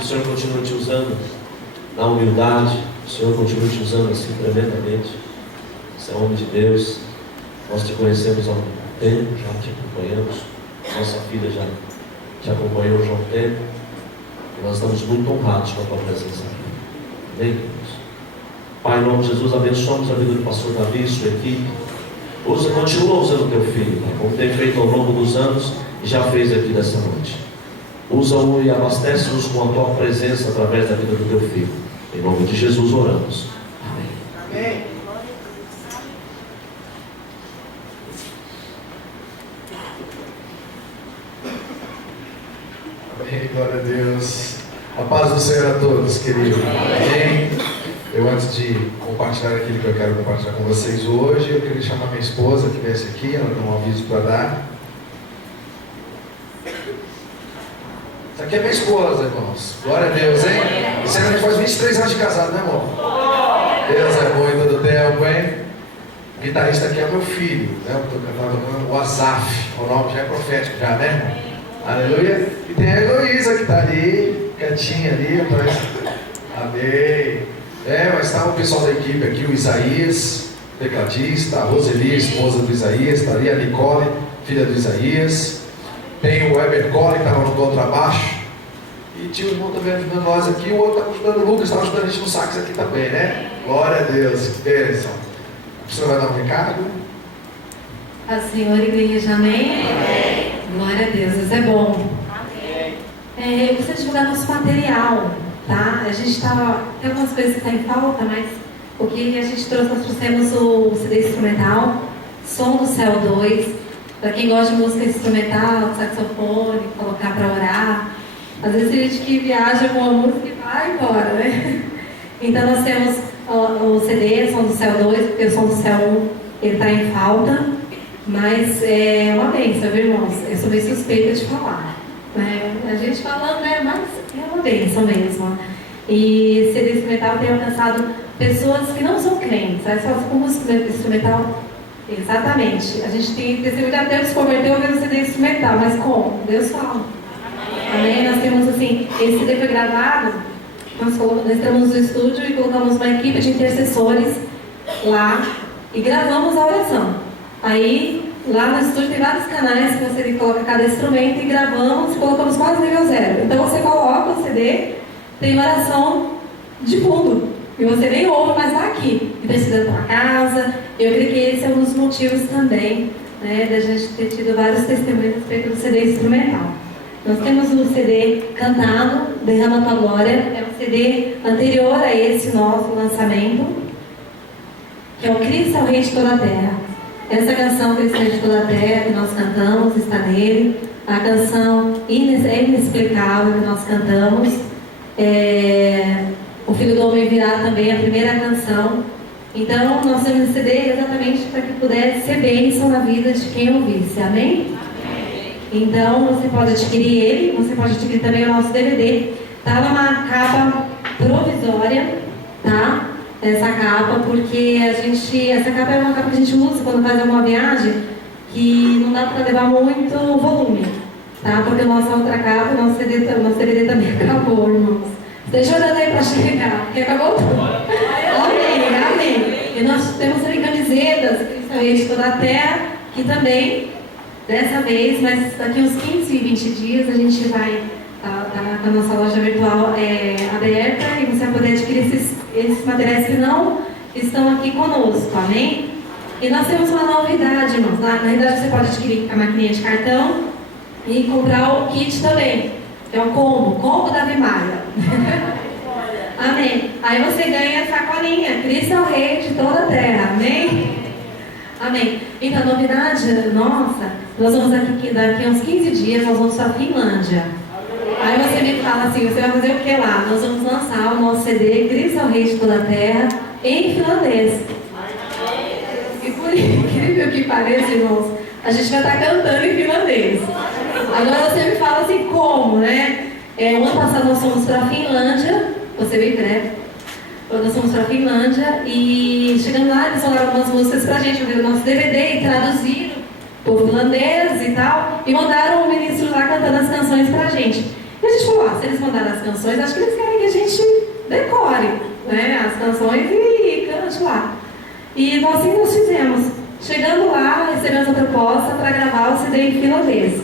o Senhor continue te usando na humildade, o Senhor continue te usando assim tremendamente. Você é homem de Deus, nós te conhecemos há um tempo, já te acompanhamos, nossa filha já te acompanhou já há um tempo, e nós estamos muito honrados com a tua presença aqui. Amém, Deus? Pai, em nome de Jesus, abençoamos a vida do pastor Davi e sua equipe. Continua usando o teu filho, Pai, como tem feito ao longo dos anos e já fez aqui dessa noite. Usa-o e abastece-nos com a tua presença através da vida do teu filho. Em nome de Jesus oramos. Amém. Amém. Amém, glória a Deus. A paz do Senhor a todos, queridos. Amém. Eu, antes de compartilhar aquilo que eu quero compartilhar com vocês hoje, eu queria chamar minha esposa que viesse aqui, ela tem um aviso para dar. Essa aqui é minha esposa, irmãos. Glória a Deus, hein? Esse ano a gente faz 23 anos de casado, né, amor? Deus é bom em todo tempo, hein? O guitarrista aqui é meu filho, né? Eu estou cantando o Asaf, o nome já é profético, já, né? Aleluia. E tem a Heloísa que está ali, quietinha ali atrás. Amém. Mas está o pessoal da equipe aqui, o Isaías, tecladista, a Roseli, esposa do Isaías, está ali a Nicole, filha do Isaías. Tem o Weber Cole, que estava no contrabaixo. E tinha o irmão também ajudando nós aqui, o outro está ajudando o Lucas, estava ajudando a gente no sax aqui também, né? Glória a Deus, que bênção. O senhor vai dar um recado? A Senhora Igreja, amém? Amém. Glória a Deus, Deus é bom. Amém. Eu gostaria de divulgar nosso material, tá? A gente tem algumas coisas que estão em falta, mas o que a gente trouxe, nós trouxemos o CD instrumental, Som do Céu 2, para quem gosta de música instrumental, saxofone, colocar para orar. Às vezes tem gente que viaja com a música e vai embora, né? Então nós temos o CD, Som do Céu 2, porque o Som do Céu 1 ele está em falta, mas é uma bênção, viu, irmãos? Eu sou meio suspeita de falar, né? A gente falando, né? Mas é uma bênção mesmo. E CD instrumental tem alcançado pessoas que não são crentes, aí só com música instrumental. Exatamente. A gente tem testemunho até Deus converteu ouvindo o CD instrumental, mas como? Deus fala. Amém? Nós temos assim, esse CD foi gravado, nós entramos no estúdio e colocamos uma equipe de intercessores lá e gravamos a oração. Aí, lá no estúdio tem vários canais que você coloca cada instrumento e gravamos e colocamos quase nível 0. Então você coloca o CD, tem oração de fundo. E você nem ouve, mas está aqui. E precisa para casa. Eu creio que esse é um dos motivos também, né, da gente ter tido vários testemunhos a respeito do CD instrumental. Nós temos o CD cantado, Derrama Tua Glória. É um CD anterior a esse nosso lançamento, que é o Cristo é o Rei de Toda a Terra. Essa canção, Cristo é o Rei de Toda a Terra, que nós cantamos, está nele. A canção Inexplicável, que nós cantamos. O Filho do Homem Virá também, a primeira canção. Então, nós temos esse CD exatamente para que pudesse ser bênção na vida de quem ouvisse. Amém? Amém. Então, você pode adquirir ele, você pode adquirir também o nosso DVD. Está numa capa provisória, tá? Essa capa, porque essa capa é uma capa que a gente usa quando faz alguma viagem, que não dá para levar muito volume, tá? Porque a nossa outra capa, o nosso DVD também acabou, irmãos. Deixa eu aí para chegar, porque acabou tudo. Amém, amém. E nós temos também camisetas, Cristo é o Rei de Toda a Terra, que também, dessa vez, mas daqui uns 15 e 20 dias, a gente vai estar com a nossa loja virtual aberta e você vai poder adquirir esses materiais que não estão aqui conosco, amém? E nós temos uma novidade, irmãos. Na realidade, você pode adquirir a maquininha de cartão e comprar o kit também. É o combo da Vimaia. Amém. Aí você ganha a sacolinha. Cristo é o Rei de Toda a Terra. Amém? Amém. Então, a novidade nossa, nós vamos daqui a uns 15 dias, nós vamos para a Finlândia. Aí você me fala assim, você vai fazer o que lá? Nós vamos lançar o nosso CD, Cristo é o Rei de Toda a Terra, em finlandês. E por incrível que pareça, irmãos, a gente vai estar cantando em finlandês. Agora você me fala assim, como, né? O ano passado nós fomos para a Finlândia, você bem breve. Nós fomos para a Finlândia e chegando lá, eles falaram algumas músicas pra gente, ouviram o nosso DVD e traduziram por finlandês e tal, e mandaram o ministro lá cantando as canções pra gente. E a a gente falou, se eles mandaram as canções, acho que eles querem que a gente decore, né, as canções e cante lá. E assim nós fizemos. Chegando lá, recebemos a proposta para gravar o CD em finlandês.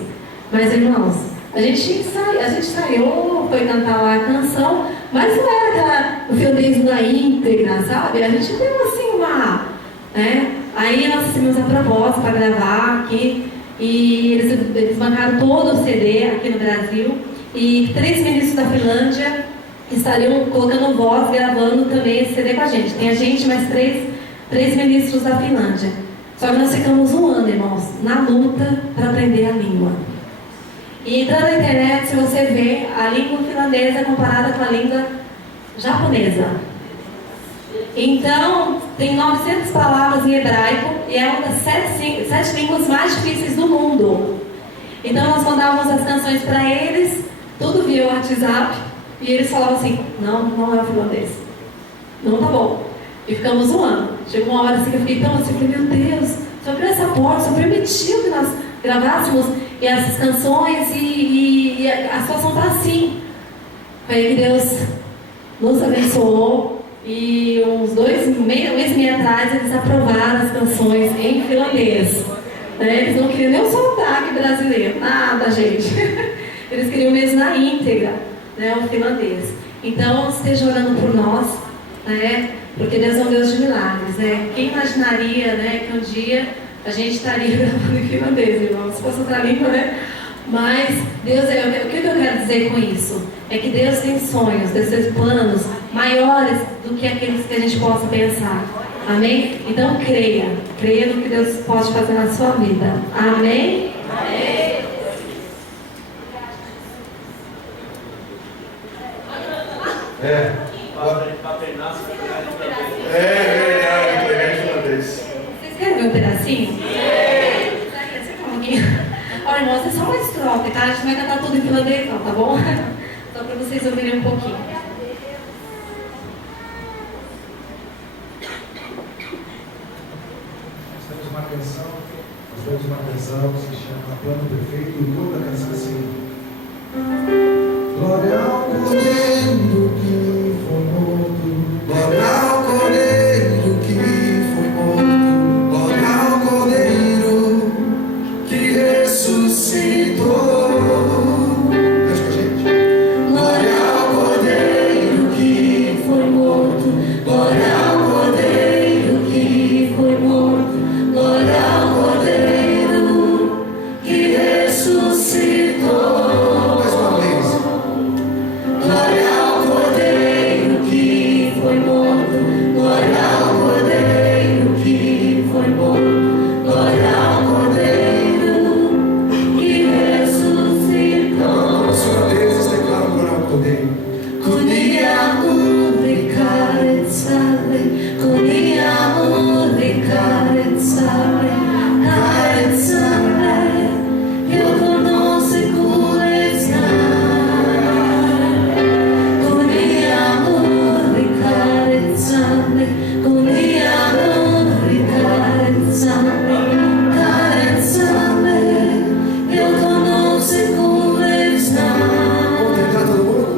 Mas, irmãos, a gente ensaiou, foi cantar lá a canção, mas não era aquela, o finlandês na íntegra, sabe? A gente deu assim uma... né? Aí nós recebemos a proposta para gravar aqui, e eles bancaram todo o CD aqui no Brasil, e 3 ministros da Finlândia estariam colocando voz, gravando também esse CD com a gente. Tem a gente, mais três ministros da Finlândia. Só que nós ficamos 1 ano, irmãos, na luta para aprender a língua. E entrando na internet, se você vê, a língua finlandesa é comparada com a língua japonesa. Então, tem 900 palavras em hebraico e é uma das 7 línguas mais difíceis do mundo. Então, nós mandávamos as canções para eles, tudo via WhatsApp, e eles falavam assim, não é o finlandês. Não tá bom. E ficamos 1 ano. Chegou uma hora assim que eu fiquei tão assim, falei, meu Deus, só abriu essa porta, só permitiu que nós gravássemos essas canções e a situação está assim. Foi aí que Deus nos abençoou e uns um mês e meio atrás eles aprovaram as canções em finlandês. Eles não queriam nem o sotaque brasileiro, nada, gente. Eles queriam mesmo na íntegra, né, o finlandês. Então, esteja orando por nós, né, porque Deus é um Deus de milagres, né? Quem imaginaria, né, que um dia a gente estaria gravando em finlandês, irmão? Se fosse outra língua, né? Mas Deus o que eu quero dizer com isso? É que Deus tem sonhos, Deus tem planos maiores do que aqueles que a gente possa pensar. Amém? Então creia no que Deus pode fazer na sua vida. Amém? Amém. Vocês querem ver um pedacinho? Olha, irmãos, é só uma estrofe, tá? A gente não vai cantar tudo em finlandês, não, tá bom? Só para vocês ouvirem um pouquinho. Nós temos uma canção que se chama Plano Perfeito, e toda a canção assim. Glória ao Cordeiro que foi morto, glória ao Cordeiro que foi morto, glória ao Cordeiro que ressuscitou. Deixa com a gente. Glória ao Cordeiro que foi morto, glória ao Cordeiro que foi morto, glória ao Cordeiro que ressuscitou. Mais uma vez. Glória ao Cordeiro que foi morto, glória ao Cordeiro que foi morto, glória ao Cordeiro que ressuscitou. Mais uma vez, declaro glória ao Cordeiro. Kunia Urikaretsalle, Kunia Urikaretsalle, Karetsalle, eu não sei curar. Kunia Urikaretsalle, Kunia Urikaretsalle, Karetsalle, eu não sei curar. Vamos tentar todo mundo?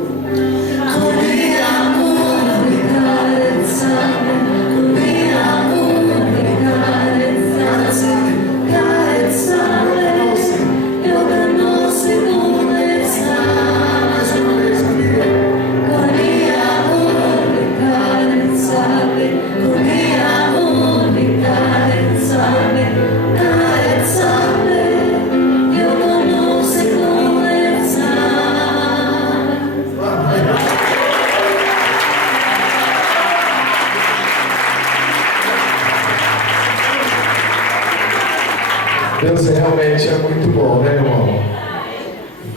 Deus realmente é muito bom, né, irmão?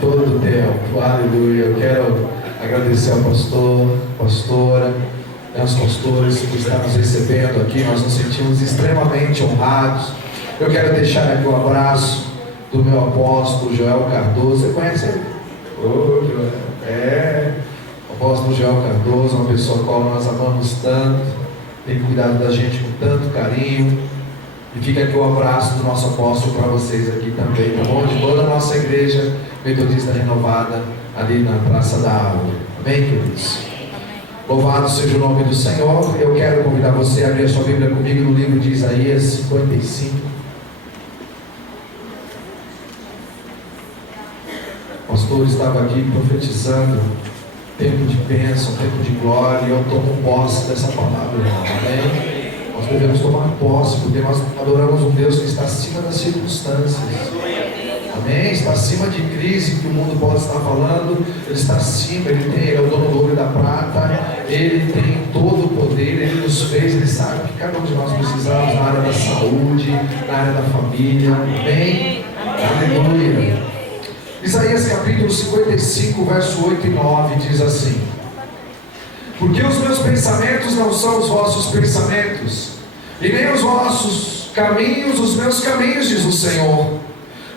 Todo o tempo, aleluia. Eu quero agradecer ao pastor, pastora, aos pastores por estar nos recebendo aqui. Nós nos sentimos extremamente honrados. Eu quero deixar aqui um abraço do meu apóstolo Joel Cardoso. Você conhece ele? Ô, Joel. O apóstolo Joel Cardoso, uma pessoa a qual nós amamos tanto, tem cuidado da gente com tanto carinho. E fica aqui o abraço do nosso apóstolo para vocês aqui também, tá bom? De toda a nossa igreja metodista renovada ali na Praça da Árvore. Amém, queridos? Louvado seja o nome do Senhor. Eu quero convidar você a abrir a sua Bíblia comigo no livro de Isaías 55. O pastor estava aqui profetizando tempo de bênção, tempo de glória, e eu tomo posse dessa palavra, irmão. Amém? Nós devemos tomar posse, porque nós adoramos um Deus que está acima das circunstâncias. Amém? Está acima de crise que o mundo pode estar falando. Ele está acima, ele é o dono do ouro e da prata. Ele tem todo o poder, ele nos fez, ele sabe o que cada um de nós precisamos na área da saúde, na área da família. Amém? Aleluia. Isaías capítulo 55, verso 8 e 9 diz assim: porque os meus pensamentos não são os vossos pensamentos, e nem os vossos caminhos os meus caminhos, diz o Senhor.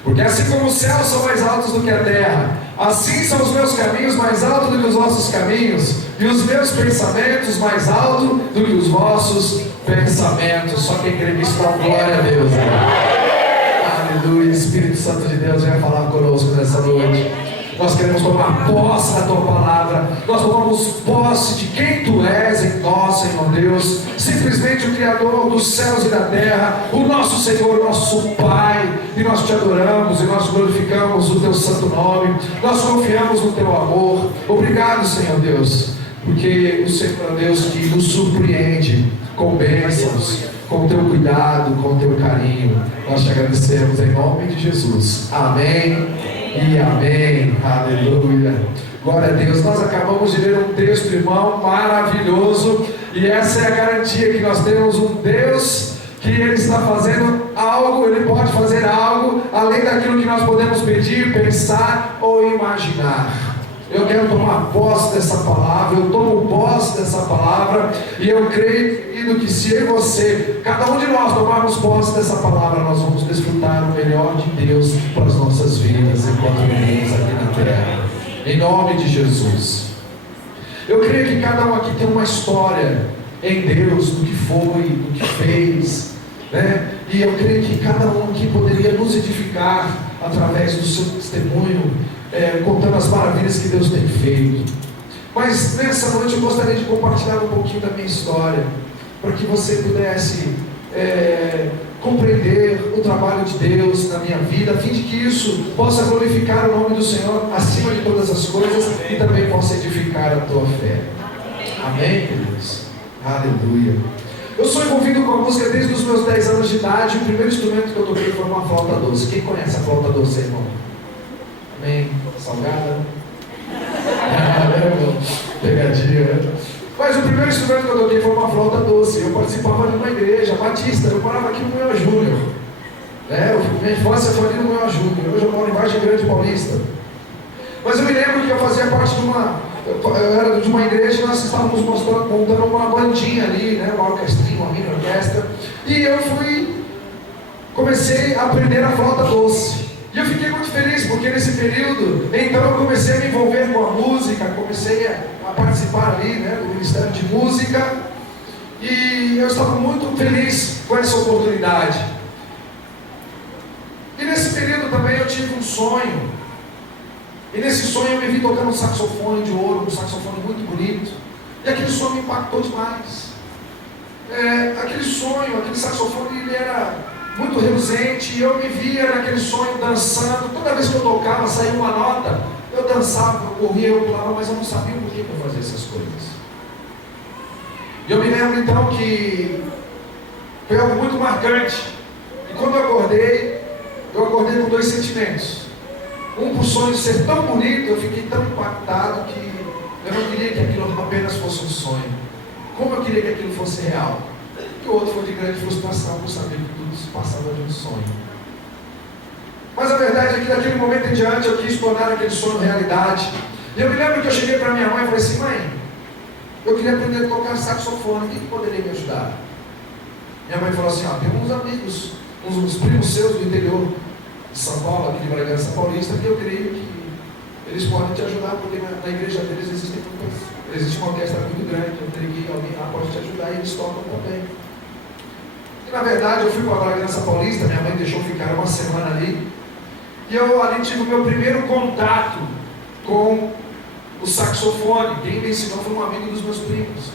Porque assim como os céus são mais altos do que a terra, assim são os meus caminhos mais altos do que os vossos caminhos, e os meus pensamentos mais altos do que os vossos pensamentos. Só quem crê nisso dá glória a Deus. Aleluia. Espírito Santo de Deus, venha falar conosco nessa noite. Nós queremos tomar posse da Tua palavra. Nós tomamos posse de quem Tu és em nós, Senhor Deus. Simplesmente o Criador dos céus e da terra, o nosso Senhor, o nosso Pai. E nós Te adoramos e nós glorificamos o Teu santo nome. Nós confiamos no Teu amor. Obrigado, Senhor Deus, porque o Senhor é Deus que nos surpreende com bênçãos, com o Teu cuidado, com o Teu carinho. Nós Te agradecemos em nome de Jesus. Amém e amém. Aleluia. Glória a Deus. Nós acabamos de ler um texto, irmão, maravilhoso. E essa é a garantia que nós temos um Deus que Ele está fazendo algo, Ele pode fazer algo além daquilo que nós podemos pedir, pensar ou imaginar. Eu quero tomar posse dessa palavra, eu tomo posse dessa palavra, e eu creio que se eu e você, cada um de nós tomarmos posse dessa palavra, nós vamos desfrutar o melhor de Deus para as nossas vidas enquanto vivemos aqui na terra, em nome de Jesus. Eu creio que cada um aqui tem uma história em Deus, do que foi, do que fez, né? E eu creio que cada um aqui poderia nos edificar através do seu testemunho, contando as maravilhas que Deus tem feito. Mas nessa noite eu gostaria de compartilhar um pouquinho da minha história, para que você pudesse compreender o trabalho de Deus na minha vida, a fim de que isso possa glorificar o nome do Senhor acima de todas as coisas, e também possa edificar a tua fé. Amém, queridos? Aleluia. Eu sou envolvido com a música desde os meus 10 anos de idade. O primeiro instrumento que eu toquei foi uma flauta doce. Quem conhece a flauta doce, irmão? Amém? Salgada? Pegadinha, né? Mas o primeiro instrumento que eu toquei foi uma flauta doce. Eu participava de uma igreja batista. Eu morava aqui no Munhó Júnior. Minha infância foi ali no Munhó Júnior. Hoje eu moro em Vargem Grande Paulista. Mas eu me lembro que eu fazia parte de eu era de uma igreja e nós estávamos montando uma bandinha ali, né? Uma orquestrinha, uma mini orquestra. E eu comecei a aprender a flauta doce. E eu fiquei muito feliz, porque nesse período, então eu comecei a me envolver com a música, comecei a participar ali, né, do Ministério de Música, e eu estava muito feliz com essa oportunidade. E nesse período também eu tive um sonho, e nesse sonho eu me vi tocando um saxofone de ouro, um saxofone muito bonito, e aquele sonho me impactou demais. Aquele sonho, aquele saxofone, ele era muito reluzente, e eu me via naquele sonho dançando. Toda vez que eu tocava, saía uma nota, eu dançava, eu corria, eu pulava, mas eu não sabia por que eu fazia essas coisas. E eu me lembro então que foi algo muito marcante. E quando eu acordei com dois sentimentos. Um, por sonho ser tão bonito, eu fiquei tão impactado que eu não queria que aquilo apenas fosse um sonho. Como eu queria que aquilo fosse real. E o outro foi de grande frustração por saber que tudo se passava de um sonho. Mas a verdade é que daquele momento em diante eu quis tornar aquele sonho realidade. E eu me lembro que eu cheguei para minha mãe e falei assim: mãe, eu queria aprender a tocar saxofone, o que poderia me ajudar? Minha mãe falou assim: tem uns amigos, uns primos seus do interior de São Paulo, aqui de Bragança Paulista, que eu creio que eles podem te ajudar, porque na igreja deles existe uma orquestra muito grande, eu creio que alguém lá pode te ajudar, e eles tocam também. E na verdade eu fui para a Bragança Paulista, minha mãe deixou ficar uma semana ali, e eu ali tive o meu primeiro contato com o saxofone. Quem me ensinou foi um amigo dos meus primos.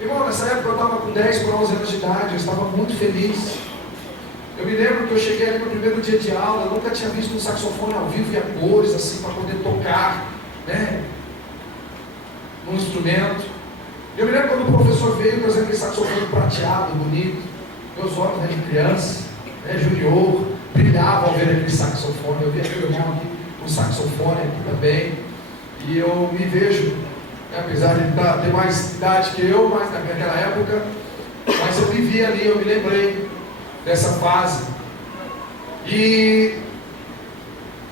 Irmão, nessa época eu estava com 10 para 11 anos de idade, eu estava muito feliz. Eu me lembro que eu cheguei ali no primeiro dia de aula, eu nunca tinha visto um saxofone ao vivo e a cores, assim, para poder tocar, né, num instrumento. Eu me lembro quando o professor veio trazendo aquele saxofone prateado, bonito, meus olhos, né, de criança, né, junior, brilhavam ao ver aquele saxofone. Eu vi aquele irmão aqui com saxofone aqui também, e eu me vejo, né, apesar de ter mais idade que eu, mas naquela época, mas eu me vi ali, eu me lembrei dessa fase, e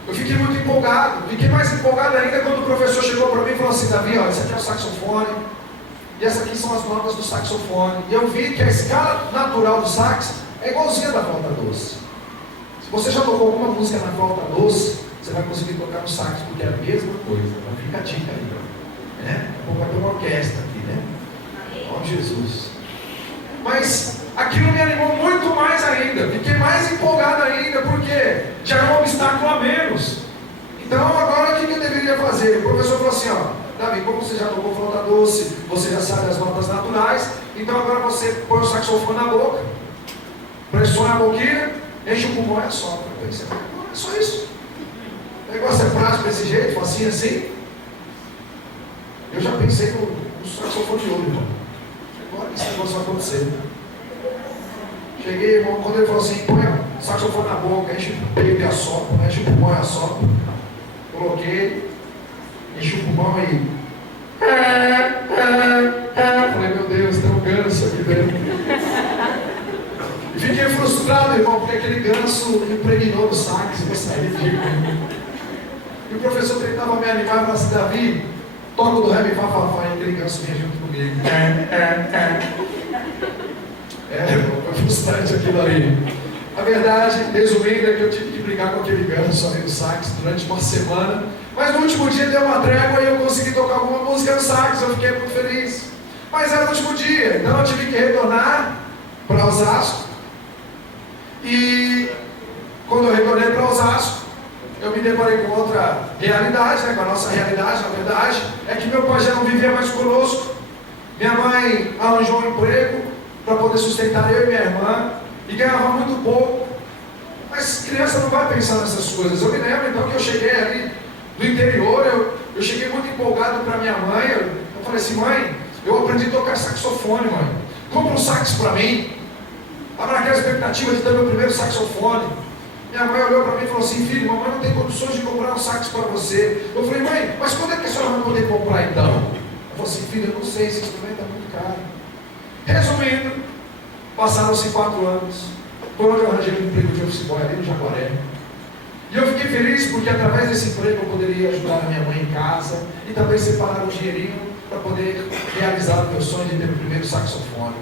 eu fiquei muito empolgado. Fiquei mais empolgado ainda quando o professor chegou para mim e falou assim: Davi, ó, esse aqui é o saxofone, e essas aqui são as notas do saxofone. E eu vi que a escala natural do sax é igualzinha da flauta doce. Se você já tocou alguma música na flauta doce, você vai conseguir tocar no sax, porque é a mesma coisa. Então fica a dica aí, né? Vai ter uma orquestra aqui, né? Em nome de Jesus. Mas aquilo me animou muito mais ainda. Fiquei mais empolgado ainda, porque já era um obstáculo a menos. Então agora o que eu deveria fazer? O professor falou assim: ó, Davi, como você já tocou flauta doce, você já sabe as notas naturais, então agora você põe o saxofone na boca, pressiona a boquinha, enche o pulmão e assopra. Eu pensei: é só isso. O negócio é prático desse jeito, facinho assim. Eu já pensei no saxofone de ouro, irmão. Agora esse negócio vai acontecer. Cheguei, irmão, quando ele falou assim: põe o saxofone na boca, enche o peito e assopra, enche o pulmão e assopra. Coloquei, enchi o pulmão e... falei: meu Deus, tem um ganso aqui dentro. E fiquei frustrado, irmão, porque aquele ganso impregnou no sax, eu saí de mim. E o professor tentava me animar e falava assim: Davi, toca o do ré, mi, fá, fá, fá, e aquele ganso vinha junto comigo. Irmão, foi frustrante aquilo ali. A verdade, resumindo, é que eu tive que brigar com aquele ganso ali no sax durante uma semana. Mas no último dia deu uma trégua e eu consegui tocar alguma música no sax, eu fiquei muito feliz. Mas era o último dia, então eu tive que retornar para Osasco. E quando eu retornei para Osasco, eu me deparei com outra realidade, né? Com a nossa realidade, na verdade, é que meu pai já não vivia mais conosco. Minha mãe arranjou um emprego para poder sustentar eu e minha irmã, e ganhava muito pouco. Mas criança não vai pensar nessas coisas. Eu me lembro então que eu cheguei ali do interior, eu cheguei muito empolgado para minha mãe. Eu falei assim: mãe, eu aprendi a tocar saxofone, mãe, compra um sax para mim. Estava naquela expectativa de ter meu primeiro saxofone. Minha mãe olhou para mim e falou assim: filho, mamãe não tem condições de comprar um sax para você. Eu falei: mãe, mas quando é que a senhora vai poder comprar então? Ela falou assim: filho, eu não sei, esse instrumento é muito caro. Resumindo, passaram-se 4 anos. Foi onde eu arranjei um emprego de office boy ali no Jaguaré. E eu fiquei feliz porque através desse emprego eu poderia ajudar a minha mãe em casa e também separar um dinheirinho para poder realizar o meu sonho de ter o primeiro saxofone.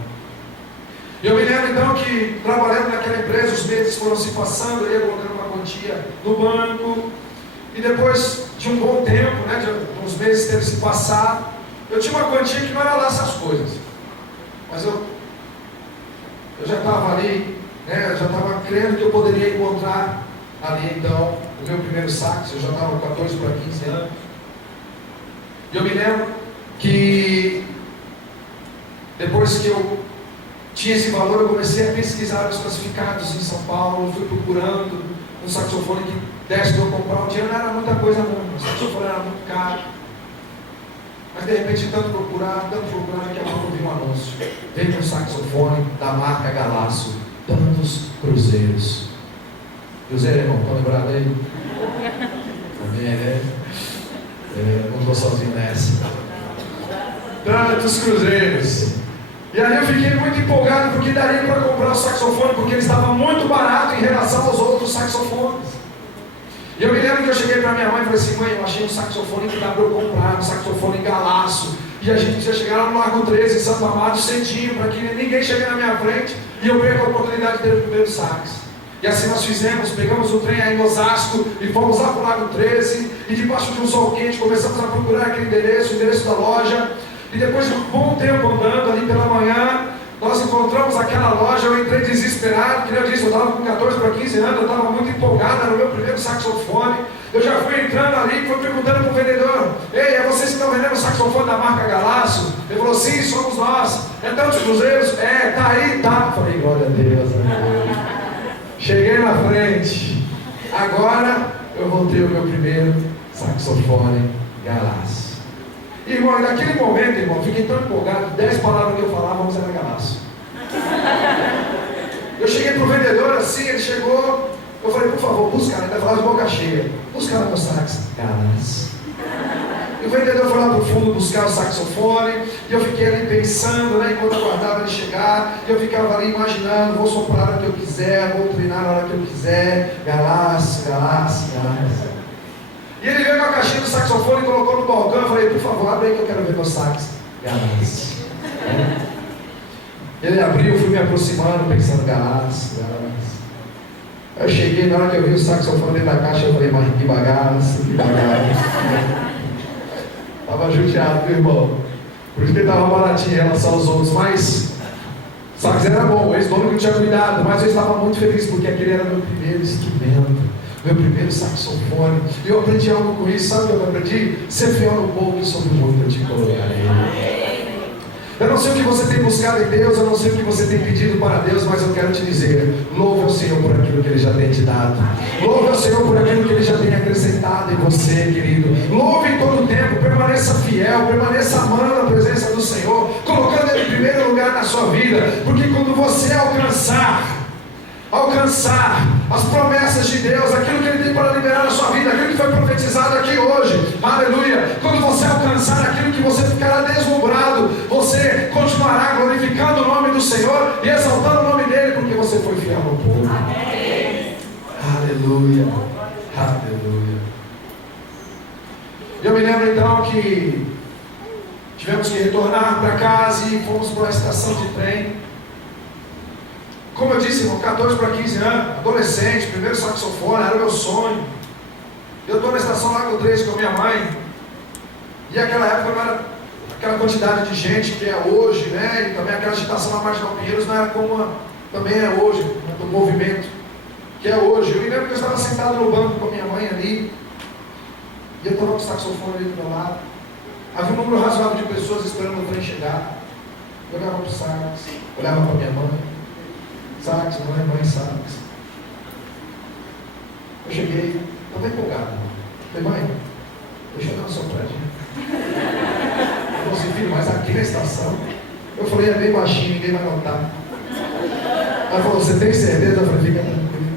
Eu me lembro então que, trabalhando naquela empresa, os meses foram se passando, eu ia colocando uma quantia no banco, e depois de um bom tempo, né, de uns meses terem se passado, eu tinha uma quantia que não era lá essas coisas, mas eu já estava ali, né, eu já estava crendo que eu poderia encontrar ali então o meu primeiro sax. Eu já estava com 14 para 15 anos, e eu me lembro que depois que eu tinha esse valor, eu comecei a pesquisar os classificados em São Paulo, fui procurando um saxofone que desse para eu comprar. O dinheiro não era muita coisa não, o saxofone era muito caro. Mas de repente, tanto procurar, daqui a pouco eu vi um anúncio. Veio um saxofone da marca Galaço, tantos cruzeiros. Cruzeiro, irmão, estão lembrados aí? Amém, né? Não estou sozinho nessa. Tantos cruzeiros. E aí eu fiquei muito empolgado porque daria para comprar o saxofone, porque ele estava muito barato em relação aos outros saxofones. E eu me lembro que eu cheguei para minha mãe e falei assim: mãe, eu achei um saxofone que dá para eu comprar, um saxofone Galaço. E a gente precisa chegar lá no Largo 13, em Santo Amaro, cedinho, para que ninguém chegue na minha frente e eu perca a oportunidade de ter o primeiro sax. E assim nós fizemos, pegamos o trem aí em Osasco e fomos lá para o Largo 13, e debaixo de um sol quente começamos a procurar aquele endereço, o endereço da loja. E depois de um bom tempo andando ali pela manhã, nós encontramos aquela loja. Eu entrei desesperado, que eu disse, eu estava com 14 para 15 anos, eu estava muito empolgado, era o meu primeiro saxofone. Eu já fui entrando ali, fui perguntando para o vendedor: ei, é vocês que estão vendendo o saxofone da marca Galaço? Ele falou: sim, somos nós. É tantos cruzeiros? É, tá aí, tá. Falei: glória a Deus, Cheguei na frente. Agora eu vou ter o meu primeiro saxofone Galaço. Irmão, naquele momento, irmão, fiquei tão empolgado, 10 palavras que eu falava, vamos era Galaço. Eu cheguei pro vendedor assim, ele chegou, eu falei: por favor, busca, ainda falava de boca cheia, busca lá no sax, Galaço. E o vendedor foi lá pro fundo buscar o saxofone, e eu fiquei ali pensando, né, enquanto eu aguardava ele chegar, e eu ficava ali imaginando: vou soprar a hora que eu quiser, vou treinar a hora que eu quiser, Galaço, Galaço, Galaço. E ele veio com a caixinha do saxofone e colocou no balcão. Eu falei: por favor, abre aí que eu quero ver meu sax. Galaço. Ele abriu, fui me aproximando, pensando: Galaço, Galaço. Eu cheguei, na hora que eu vi o saxofone dentro da caixa, eu falei: mas que bagaço, que bagaço. Estava judiado, meu irmão. Por isso que ele estava baratinho em relação aos outros, mas o sax era bom, o ex-dono que não tinha cuidado, mas eu estava muito feliz porque aquele era meu primeiro instrumento, meu primeiro saxofone. E eu aprendi algo com isso. Sabe o que eu aprendi? Ser fiel no pouco e sobre o muito eu te colocarei. Eu não sei o que você tem buscado em Deus, eu não sei o que você tem pedido para Deus, mas eu quero te dizer: louve ao Senhor por aquilo que Ele já tem te dado. Louve ao Senhor por aquilo que Ele já tem acrescentado em você, querido. Louve em todo o tempo, permaneça fiel, permaneça amando a presença do Senhor, colocando Ele em primeiro lugar na sua vida, porque quando você alcançar as promessas de Deus, aquilo que Ele tem para liberar na sua vida, aquilo que foi profetizado aqui hoje, aleluia, quando você alcançar aquilo que você ficará deslumbrado, você continuará glorificando o nome do Senhor e exaltando o nome dEle, porque você foi fiel ao povo. Amém. Aleluia, aleluia. Eu me lembro então que tivemos que retornar para casa e fomos para a estação de trem. Como eu disse, irmão, 14 para 15 anos, adolescente, primeiro saxofone, era o meu sonho. Eu estou na estação Lago 3 com a minha mãe, e naquela época não era aquela quantidade de gente que é hoje, né? E também aquela agitação na Marginal Pinheiros não era como também é hoje, né? Do movimento que é hoje. Eu me lembro que eu estava sentado no banco com a minha mãe ali, e eu estava com o saxofone ali do meu lado. Havia um número razoável de pessoas esperando o trem chegar. Eu olhava para o sax, olhava para minha mãe. Sax, mãe, sax. Eu cheguei, estava empolgado. Falei: mãe, deixa eu dar uma sopradinha. Eu falei: filho, mas aqui na estação. Eu falei: é bem baixinho, ninguém vai notar. Ela falou: você tem certeza? Eu falei: fica tranquilo.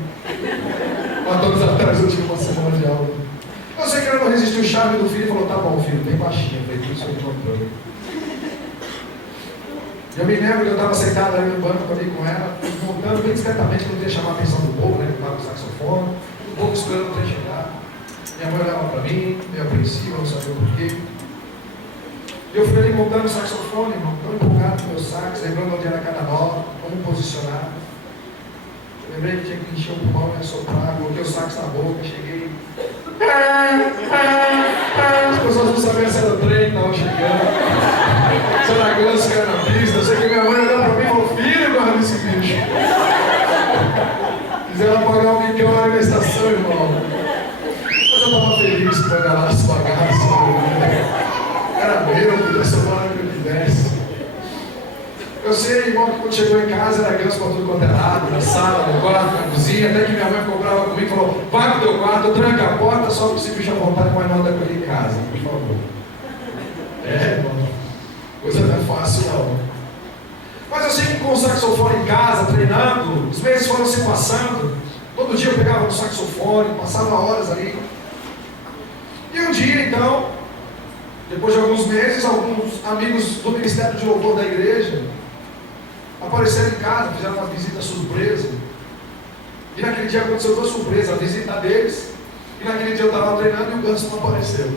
Há todos atrás eu tive uma semana de aula. Eu sei que ela não resistiu o chave do filho e falou: tá bom, filho, bem baixinho. Eu falei: tudo sob controle. Eu me lembro que eu estava sentado ali no banco ali com ela, montando bem discretamente, que não queria chamar a atenção do povo, né, que estava com o saxofone, o povo esperando o trem chegar. Minha mãe olhava para mim, meio apreensiva, não sabia o porquê. Eu fui ali montando o saxofone, irmão, tão empolgado com o meu sax, lembrando onde era cada nota, como posicionar. Eu lembrei que tinha que encher o pulmão e assoprar, coloquei o sax na boca, cheguei. As pessoas não sabiam se era o trem que estava chegando. Se era ganso que era na pista. Eu sei que minha mãe olhou para mim e falou: filho, guarda esse bicho. Fizeram pagar um micro na estação, irmão. Mas eu estava feliz para pagar esse bagaço. Era meu, podia sobrar o que eu quisesse. Eu sei, irmão, que quando chegou em casa era ganso para tudo quanto é lado, na sala, no quarto, na cozinha, até que minha mãe comprava comigo e falou: vai pro teu quarto, tranca a porta, só para esse bicho à vontade, mas não anda com ele em casa, por favor. Irmão, coisa não é fácil não. Mas eu sei que com o saxofone em casa, treinando, os meses foram se passando, todo dia eu pegava no saxofone, passava horas ali. E um dia então, depois de alguns meses, alguns amigos do Ministério de Louvor da igreja apareceram em casa, fizeram uma visita surpresa. E naquele dia aconteceu duas surpresas: a visita deles, e naquele dia eu estava treinando e o ganso não apareceu.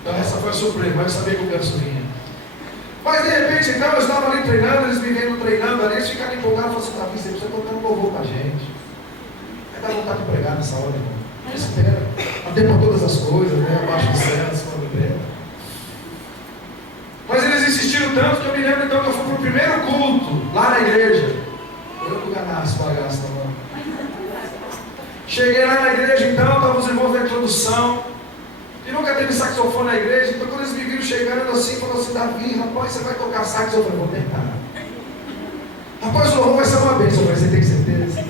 Então essa foi a surpresa, mas eu sabia que o ganso vinha. Mas de repente então eu estava ali treinando, eles me vendo treinando ali, eles ficaram empolgados e falaram assim: Davi, você precisa contar um louvor para a gente. Aí dá vontade de pregar nessa hora, irmão. Espera, há tempo para todas as coisas, né? Abaixo do céu, acima do tempo. Mas eles insistiram tanto que eu me lembro então que eu fui para o primeiro culto, lá na igreja. Eu com o bagaço na mão. Cheguei lá na igreja então, estavam os irmãos da introdução. E nunca teve saxofone na igreja, então quando eles me viram chegando assim, falaram assim: Davi, rapaz, você vai tocar sax? Eu falei: vou tentar. Rapaz, o louvor vai ser uma bênção. Eu falei: você tem certeza?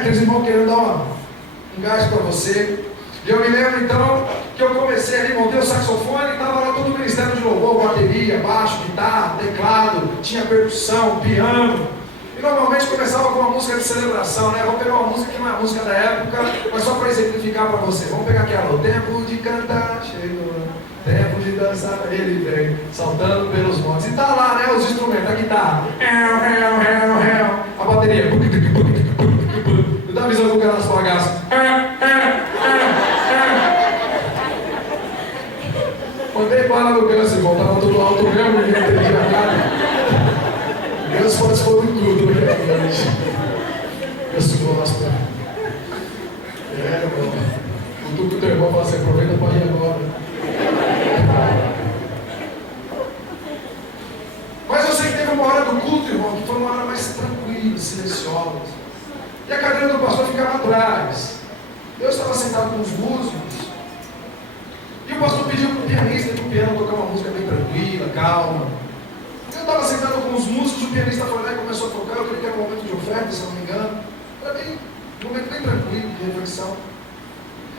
Aqueles irmãos querendo dar um gás para você. E eu me lembro então que eu comecei ali, montei o saxofone, estava lá todo o ministério de louvor, bateria, baixo, guitarra, teclado, tinha percussão, piano. E normalmente começava com uma música de celebração, né? Vamos pegar uma música que não é a música da época, mas só para exemplificar para você. Vamos pegar aquela: o tempo de cantar chegou, tempo de dançar, ele vem, saltando pelos montes. E tá lá, né, os instrumentos, a guitarra, a bateria, eu dá visão com o cara nas bagaças. Mandei bala no Ganso, voltava tudo alto mesmo, ninguém entendia nada. O Ganso participou de tudo, né? Ganso gosta. Irmão. O teu irmão fala assim: aproveita para ir agora. Mas eu sei que teve uma hora do culto, irmão, que foi uma hora mais tranquila, silenciosa. E a cadeira do pastor ficava atrás. Eu estava sentado com os músicos. E o pastor pediu para o pianista e para o piano tocar uma música bem tranquila, calma. Eu estava sentado com os músicos, o pianista foi lá e começou a tocar. Eu creio que era um momento de oferta, se não me engano. Era um momento bem tranquilo, de reflexão.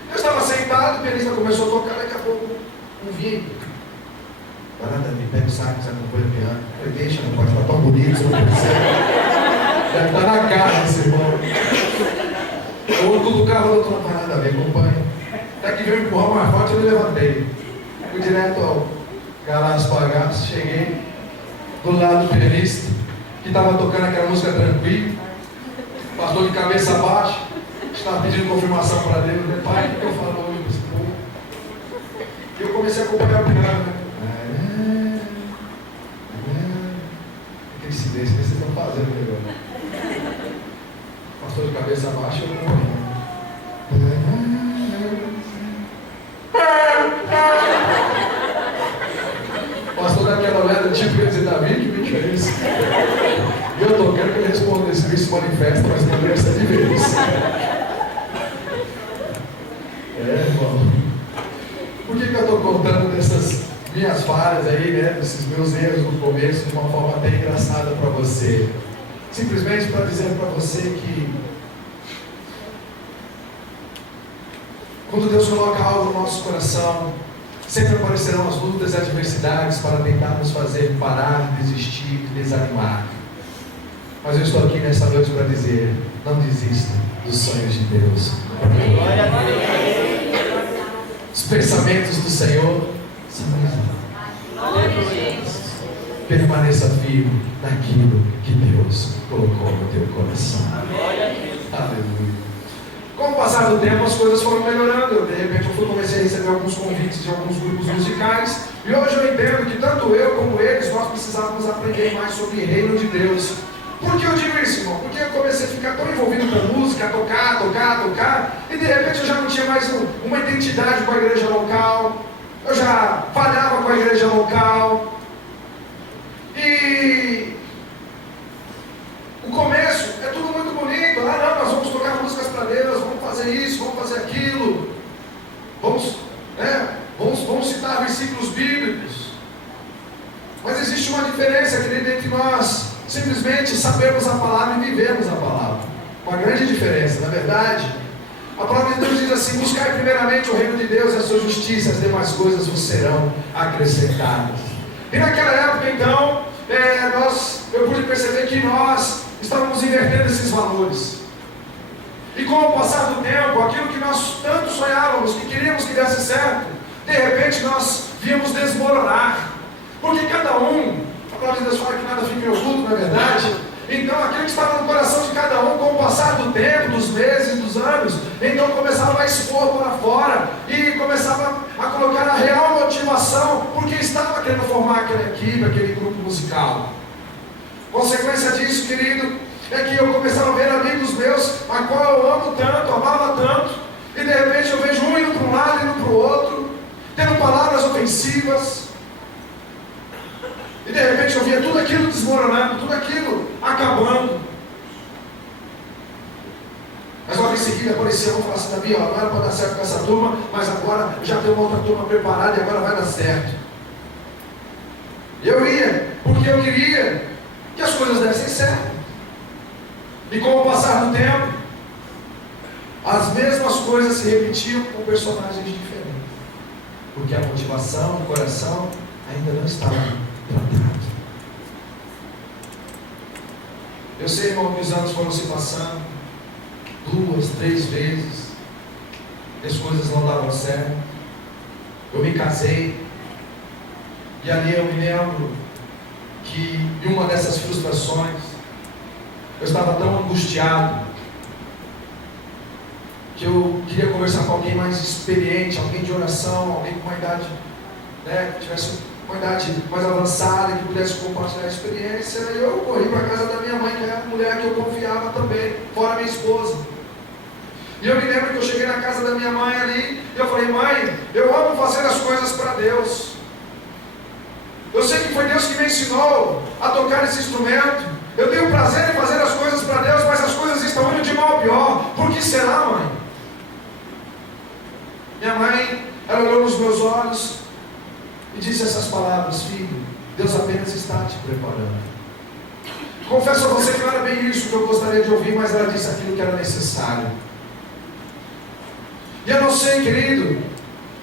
Eu estava sentado, o pianista começou a tocar, daqui a pouco um vinho. Barata, me pega o saco, você acompanha o piano. Eu falei: deixa, não pode estar tão bonito, você não percebe. Deve estar na cara esse irmão. O outro do carro, o outro na parada, me acompanha. Até que veio empurrar mais forte, eu me levantei. Fui direto ao Galácio Bagaço, cheguei do lado do pianista, que estava tocando aquela música tranquila. Pastor de cabeça baixa, estava pedindo confirmação para Deus, né? Pai, o que eu falo hoje para esse povo? E eu comecei a acompanhar o piano, né? Aquele silêncio que vocês estão fazendo, né? Pastor de cabeça baixa, eu acompanhando. Pastor daquela olhada, tipo, ia dizer: Davi, que bicho é esse? E eu tô querendo que ele responda: esse bicho se manifesta, mas não deve ser de vez. Irmão. Por que eu estou contando dessas minhas falhas aí, né? Desses meus erros no começo, de uma forma até engraçada para você? Simplesmente para dizer para você que quando Deus coloca algo no nosso coração, sempre aparecerão as lutas e adversidades para tentar nos fazer parar, desistir, desanimar. Mas eu estou aqui nesta noite para dizer: não desista dos sonhos de Deus. Glória a Deus. Os pensamentos do Senhor são exatos. Permaneça firme naquilo que Deus colocou no teu coração. Aleluia. Com o passar do tempo, as coisas foram melhorando. De repente, eu comecei a receber alguns convites de alguns grupos musicais. E hoje eu entendo que tanto eu como eles, nós precisávamos aprender mais sobre o reino de Deus. Por que eu digo isso, irmão? Porque eu comecei a ficar tão envolvido com música, a tocar. E de repente eu já não tinha mais uma identidade com a igreja local. Eu já falhava com a igreja local. E o começo é tudo muito bonito. Ah, não, nós vamos tocar músicas para Deus, vamos fazer isso, vamos fazer aquilo. Vamos citar versículos bíblicos. Mas existe uma diferença, querido, entre nós simplesmente sabermos a palavra e vivermos a palavra. Uma grande diferença, na verdade. A palavra de Deus diz assim: buscai primeiramente o reino de Deus e a sua justiça, as demais coisas vos serão acrescentadas. E naquela época, então, eu pude perceber que nós estávamos invertendo esses valores. E com o passar do tempo, aquilo que nós tanto sonhávamos, que queríamos que desse certo, de repente nós víamos desmoronar. Porque cada um, a palavra de Deus fala que nada fica em oculto, não é verdade? Então aquilo que estava no coração de cada um, com o passar do tempo, dos meses, dos anos, então começava a expor para fora e começava a colocar a real motivação, porque estava querendo formar aquela equipe, aquele grupo musical. Consequência disso, querido, é que eu começava a ver amigos meus, a qual eu amo tanto, amava tanto, e de repente eu vejo um indo para um lado, indo para o outro, tendo palavras ofensivas. E de repente eu via tudo aquilo desmoronando, tudo aquilo acabando. Mas olha seguida apareceu um e falou assim: Davi, ó, não era para dar certo com essa turma, mas agora já tem uma outra turma preparada e agora vai dar certo. Eu ia, porque eu queria que as coisas dessem certo. E com o passar do tempo, as mesmas coisas se repetiam com personagens diferentes. Porque a motivação, o coração ainda não estava tratado. Eu sei, irmão, que os anos foram se passando 2, 3 vezes. E as coisas não davam certo. Eu me casei. E ali eu me lembro que em uma dessas frustrações, eu estava tão angustiado que eu queria conversar com alguém mais experiente, alguém de oração, alguém com uma idade, né, que tivesse uma idade mais avançada, que pudesse compartilhar a experiência. E eu corri para a casa da minha mãe, que é a mulher que eu confiava também, fora minha esposa. E eu me lembro que eu cheguei na casa da minha mãe ali, e eu falei: mãe, eu amo fazer as coisas para Deus. Eu sei que foi Deus que me ensinou a tocar esse instrumento. Eu tenho prazer em fazer as coisas para Deus, mas as coisas estão indo de mal a pior. Por que será, mãe? Minha mãe, ela olhou nos meus olhos e disse essas palavras: filho, Deus apenas está te preparando. Confesso a você que não era bem isso que eu gostaria de ouvir, mas ela disse aquilo que era necessário. E eu não sei, querido,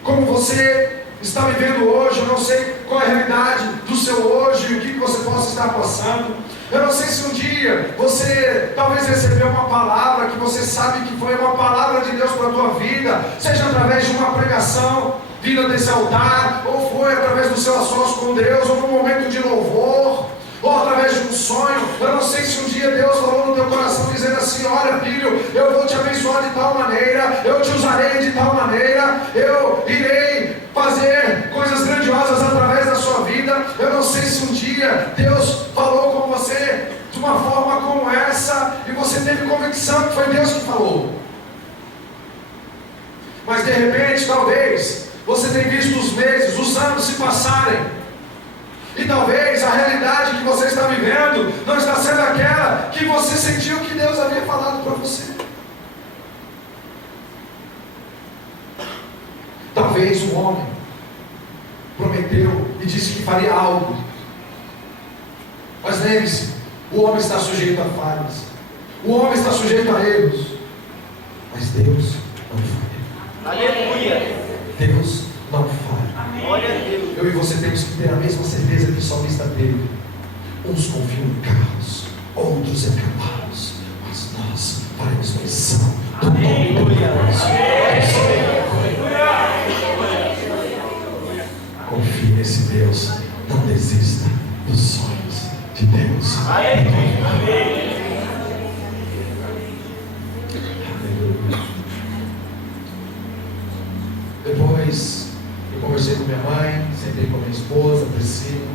como você está vivendo hoje, eu não sei qual é a realidade do seu hoje, o que você possa estar passando. Eu não sei se um dia você talvez recebeu uma palavra que você sabe que foi uma palavra de Deus para a tua vida, seja através de uma pregação vinda desse altar, ou foi através do seu associo com Deus, ou num momento de louvor, ou através de um sonho. Eu não sei se um dia Deus falou no teu coração dizendo assim: olha, filho, eu vou te abençoar de tal maneira, eu te usarei de tal maneira, eu irei fazer coisas grandiosas através da sua vida. Eu não sei se um dia Deus falou com você de uma forma como essa e você teve convicção que foi Deus que falou. Mas de repente, talvez você tenha visto os meses, os anos se passarem, e talvez a realidade que você está vivendo não está sendo aquela que você sentiu que Deus havia falado para você. Talvez um homem prometeu e disse que faria algo, mas lembre-se, o homem está sujeito a falhas, o homem está sujeito a erros, mas Deus não falha. Aleluia! Deus não falha. Glória a Deus. Eu e você temos que ter a mesma certeza que o salmista teve. Uns confiam em carros, outros em cavalos, mas nós faremos menção do nome do Deus. Confie nesse Deus, não desista dos sonhos de Deus. Aleluia. Depois eu conversei com minha mãe, sentei com minha esposa, Priscila.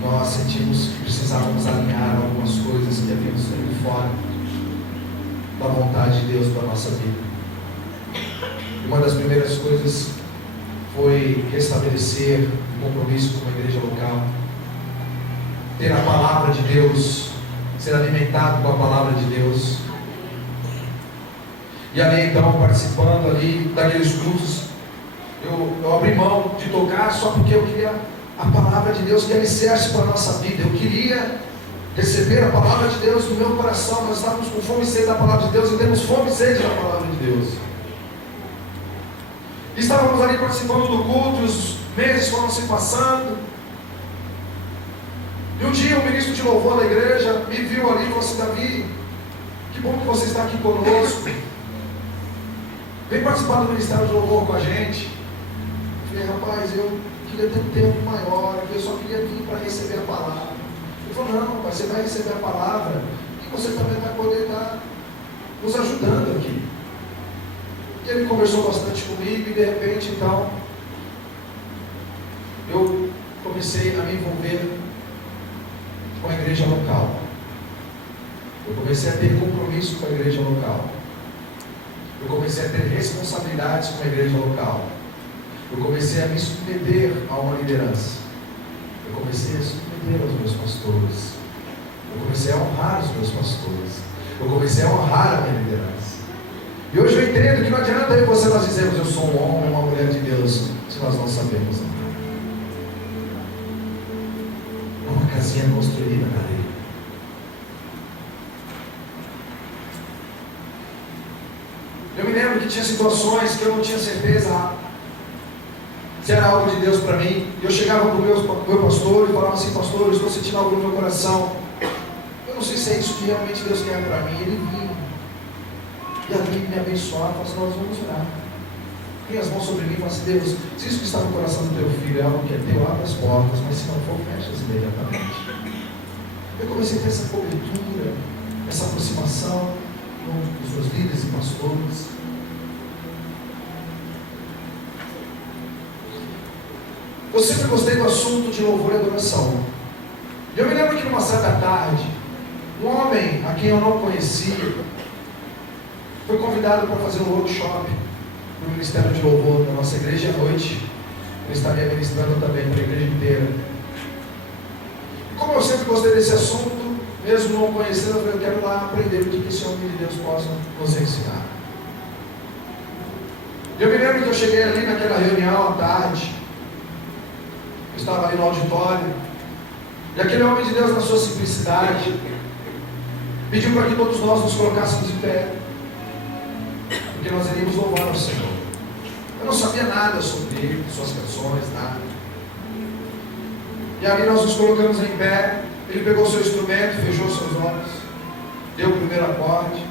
Nós sentimos que precisávamos alinhar algumas coisas que havíamos saído fora da vontade de Deus para a nossa vida. Uma das primeiras coisas foi restabelecer um compromisso com a igreja local, ter a palavra de Deus, ser alimentado com a palavra de Deus. E ali então, participando ali daqueles cultos, eu abri mão de tocar só porque eu queria a palavra de Deus que alicerce para a nossa vida. Eu queria receber a palavra de Deus no meu coração. Nós estávamos com fome e sede da palavra de Deus, e temos fome e sede da palavra de Deus. Estávamos ali participando do culto, e os meses foram se passando. E um dia o ministro de louvor da igreja me viu ali e falou assim: Davi, que bom que você está aqui conosco. Vem participar do ministério de louvor com a gente. Eu falei: rapaz, eu queria ter um tempo maior, eu só queria vir para receber a palavra. Ele falou: não, rapaz, você vai receber a palavra e você também vai poder estar nos ajudando aqui. E ele conversou bastante comigo e de repente então eu comecei a me envolver com a igreja local. Eu comecei a ter compromisso com a igreja local. Eu comecei a ter responsabilidades com a igreja local. Eu comecei a me submeter a uma liderança. Eu comecei a submeter aos meus pastores. Eu comecei a honrar os meus pastores. Eu comecei a honrar a minha liderança. E hoje eu entendo que não adianta eu e você nós dizermos eu sou um homem, uma mulher de Deus, se nós não sabemos honrar. É uma casinha construída na areia. Eu me lembro que tinha situações que eu não tinha certeza se era algo de Deus para mim. E eu chegava para o meu pastor e falava assim: pastor, eu estou sentindo algo no meu coração. Eu não sei se é isso que realmente Deus quer para mim. Ele vinha. E ali me abençoava, falava assim: nós vamos orar. Põe as mãos sobre mim e fala assim: Deus, se isso que está no coração do teu filho é algo que é teu, abre as portas, mas se não for, fecha-as imediatamente. Eu comecei a ter essa cobertura, essa aproximação com os meus líderes e pastores. Eu sempre gostei do assunto de louvor e adoração. E eu me lembro que numa certa tarde, um homem a quem eu não conhecia foi convidado para fazer um workshop no Ministério de Louvor da nossa igreja à noite. Ele estaria ministrando também para a igreja inteira. E como eu sempre gostei desse assunto, mesmo não conhecendo, eu falei: eu quero lá aprender o que esse homem de Deus possa nos ensinar. E eu me lembro que eu cheguei ali naquela reunião à tarde. Eu estava ali no auditório, e aquele homem de Deus, na sua simplicidade, pediu para que todos nós nos colocássemos em pé, porque nós iríamos louvar ao Senhor. Eu não sabia nada sobre ele, suas canções, nada. E ali nós nos colocamos em pé. Ele pegou o seu instrumento, fechou seus olhos, deu o primeiro acorde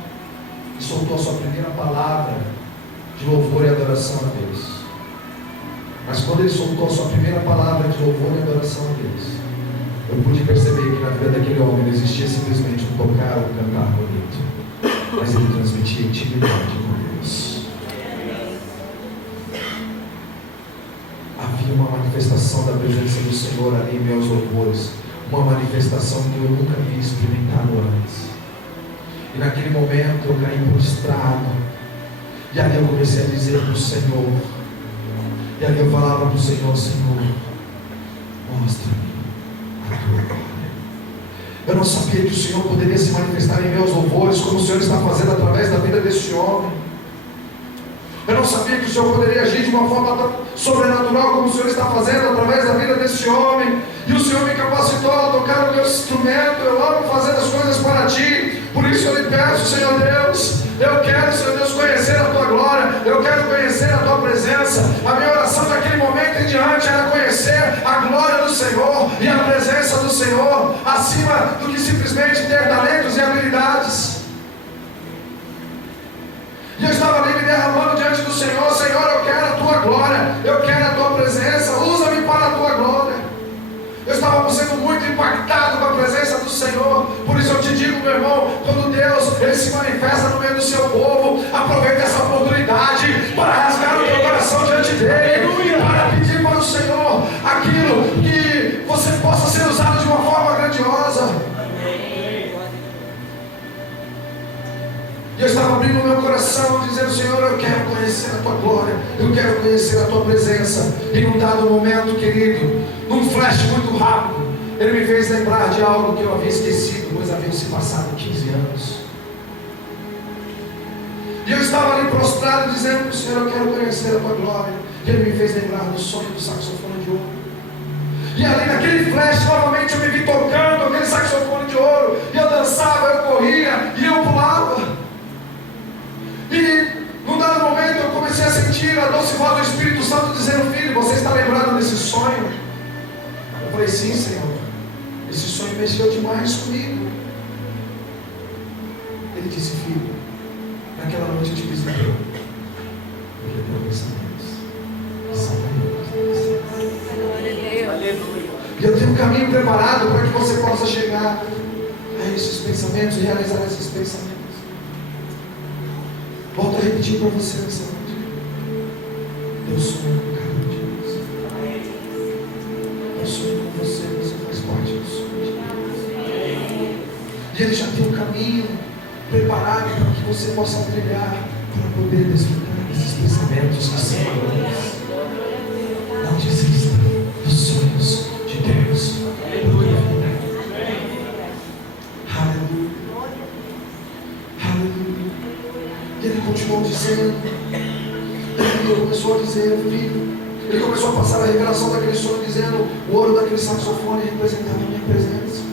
e soltou a sua primeira palavra de louvor e adoração a Deus. Mas quando ele soltou a sua primeira palavra de louvor e adoração a Deus, eu pude perceber que na vida daquele homem não existia simplesmente um tocar ou um cantar bonito, mas ele transmitia intimidade com Deus. Havia uma manifestação da presença do Senhor ali em meus louvores, uma manifestação que eu nunca havia experimentado antes. E naquele momento eu caí prostrado, e ali eu comecei a dizer para o Senhor, e ali eu falava para o Senhor: Senhor, mostra-me a tua glória. Eu não sabia que o Senhor poderia se manifestar em meus louvores, como o Senhor está fazendo através da vida desse homem. Eu não sabia que o Senhor poderia agir de uma forma tão sobrenatural como o Senhor está fazendo através da vida desse homem. E o Senhor me capacitou a tocar o meu instrumento. Eu amo fazer as coisas para Ti. Por isso eu lhe peço, Senhor Deus, eu quero, Senhor Deus, conhecer a Tua glória. Eu quero conhecer a Tua presença. A minha oração daquele momento em diante era conhecer a glória do Senhor e a presença do Senhor, acima do que simplesmente ter talentos e habilidades. E eu estava ali me derramando diante do Senhor: Senhor, eu quero a Tua glória, eu quero a Tua presença, usa-me para a Tua glória. Eu estava sendo muito impactado com a presença do Senhor. Por isso eu te digo, meu irmão, quando Deus ele se manifesta no meio do seu povo, aproveite essa oportunidade para rasgar o teu coração diante dele, para pedir para o Senhor aquilo que você possa ser usado de uma forma grandiosa. E eu estava abrindo o meu coração, dizendo: Senhor, eu quero conhecer a Tua glória, eu quero conhecer a Tua presença. E num dado momento, querido, num flash muito rápido, Ele me fez lembrar de algo que eu havia esquecido, pois haviam se passado 15 anos. E eu estava ali prostrado, dizendo para o Senhor: eu quero conhecer a Tua glória. E Ele me fez lembrar do sonho do saxofone de ouro. E ali naquele flash, novamente eu me vi tocando aquele saxofone de ouro. E eu dançava, eu corria e eu pulava. E num dado momento eu comecei a sentir a doce voz do Espírito Santo dizendo: filho, você está lembrado desse sonho? Eu falei: sim, Senhor. Esse sonho mexeu demais comigo. Ele disse: filho, naquela noite eu te visitei, porque eu tenho pensamentos que são maiores. E eu tenho um caminho preparado para que você possa chegar a esses pensamentos e realizar esses pensamentos. Volto a repetir para você nessa noite: eu sonho com cada um de nós. Eu sonho com você, você faz parte do sonho de Deus. E Ele já tem um caminho preparado para que você possa trilhar, para poder desfrutar desses pensamentos que são maiores. Não desista dos sonhos de Deus. Aleluia. dizendo. Ele começou a dizer, filho. Ele começou a passar a revelação daquele sonho, dizendo: o ouro daquele saxofone representava a minha presença.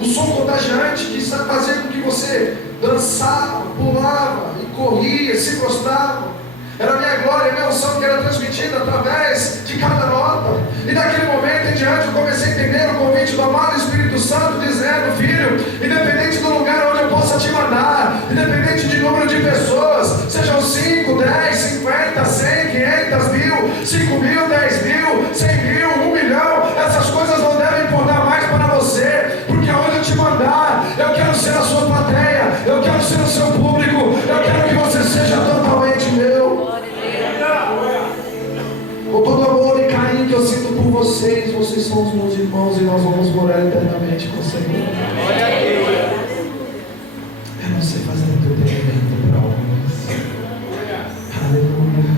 O som contagiante que fazia com que você dançava, pulava e corria, se prostrava. Era a minha glória, a minha unção que era transmitida através de cada nota. E naquele momento em diante eu comecei a entender o convite do amado Espírito Santo, dizendo: filho, independente do lugar onde eu possa te mandar, independente de número de pessoas, sejam 5, 10, 50, 100, 500 mil, 5 mil, 10 mil, 100 mil, 1 milhão, essas coisas não devem importar mais para você, porque aonde eu te mandar, eu quero ser a sua plateia, eu quero ser o seu público, eu quero que você seja totalmente meu. Com todo amor e carinho que eu sinto por vocês, vocês são os meus irmãos e nós vamos morar eternamente com o Senhor. Eu não sei fazer entretenimento para homens. Aleluia.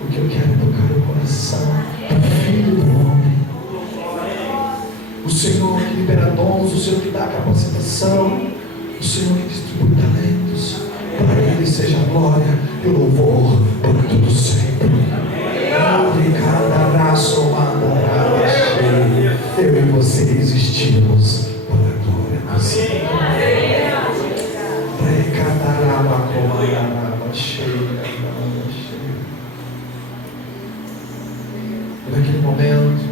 O que eu quero é tocar o coração do Filho do Homem. O Senhor que libera dons, o Senhor que dá capacitação, o Senhor que distribui talentos. Para Ele seja a glória e o louvor para todo sempre. Eu e você existimos para a glória do Senhor. E naquele momento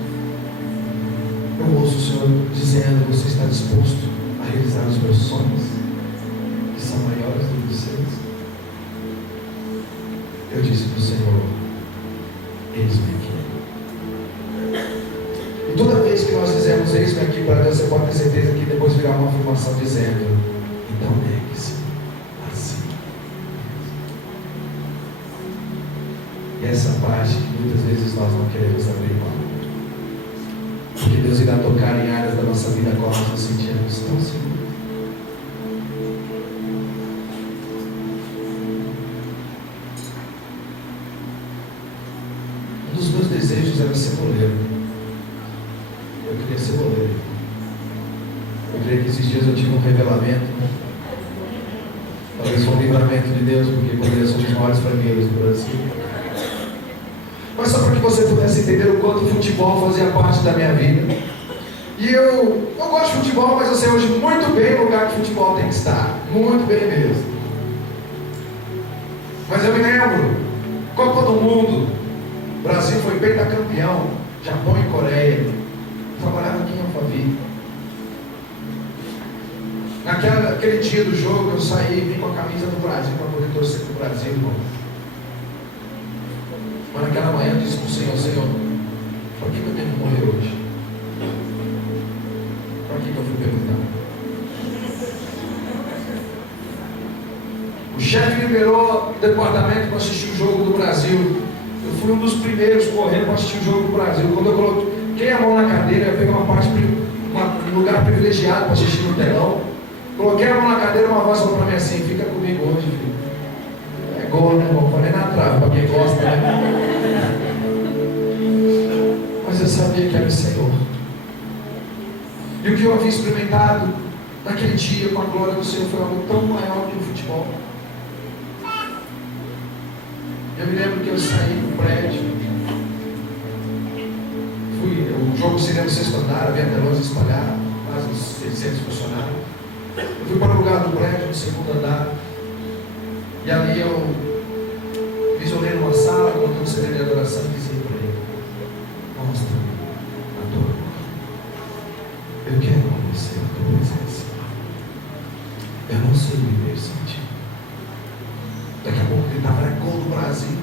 eu ouço o Senhor dizendo: você está disposto a realizar os meus sonhos, que são maiores do que os seus? Eu disse para o Senhor: eis-me aqui. E toda vez que nós dizemos eis-me aqui para Deus, você pode ter certeza que depois virá uma afirmação dizendo: então negue-se assim. E essa parte que muitas vezes nós não queremos abrir mão, porque Deus irá tocar em áreas da nossa vida a qual nós nos sentimos tão seguros. Um dos meus desejos era ser goleiro. Eu queria ser goleiro. Eu creio que esses dias eu tive um revelamento. Talvez foi um livramento de Deus, porque goleiros são os maiores frangueiros do Brasil. Mas só para que você pudesse entender o quanto o futebol fazia parte da minha vida. E eu gosto de futebol, mas eu sei hoje muito bem o lugar que o futebol tem que estar. Muito bem mesmo. Mas eu me lembro, Copa do Mundo, o Brasil foi pentacampeão, Japão e Coreia. Eu trabalhava aqui em Alphaville. Naquele dia do jogo eu saí e vim com a camisa do Brasil para poder torcer para o Brasil, irmão. Mas naquela manhã eu disse para o Senhor: Senhor, por que eu tenho que morrer hoje? Para que eu fui perguntar? O chefe liberou o departamento para assistir o jogo do Brasil. Eu fui um dos primeiros correndo para assistir o jogo do Brasil. Quando eu coloquei a mão na cadeira, eu peguei um lugar privilegiado para assistir no telão. Coloquei a mão na cadeira, uma voz falou para mim assim: fica comigo hoje, filho. É gol, né, irmão? Falei na trave, para quem gosta, né? Mas eu sabia que era o Senhor. E o que eu havia experimentado naquele dia com a glória do Senhor foi algo tão maior que o futebol. Eu me lembro que eu saí do prédio. O jogo seria no sexto andar, havia telões espalhados, quase uns 600 funcionários. Eu fui para o lugar do prédio, no segundo andar. E ali eu me isolei numa sala, coloquei um CD de adoração e disse para ele: mostra a tua glória. Eu quero conhecer a tua presença. Eu não sei viver sem ti. Daqui a pouco ele estava na gol do Brasil.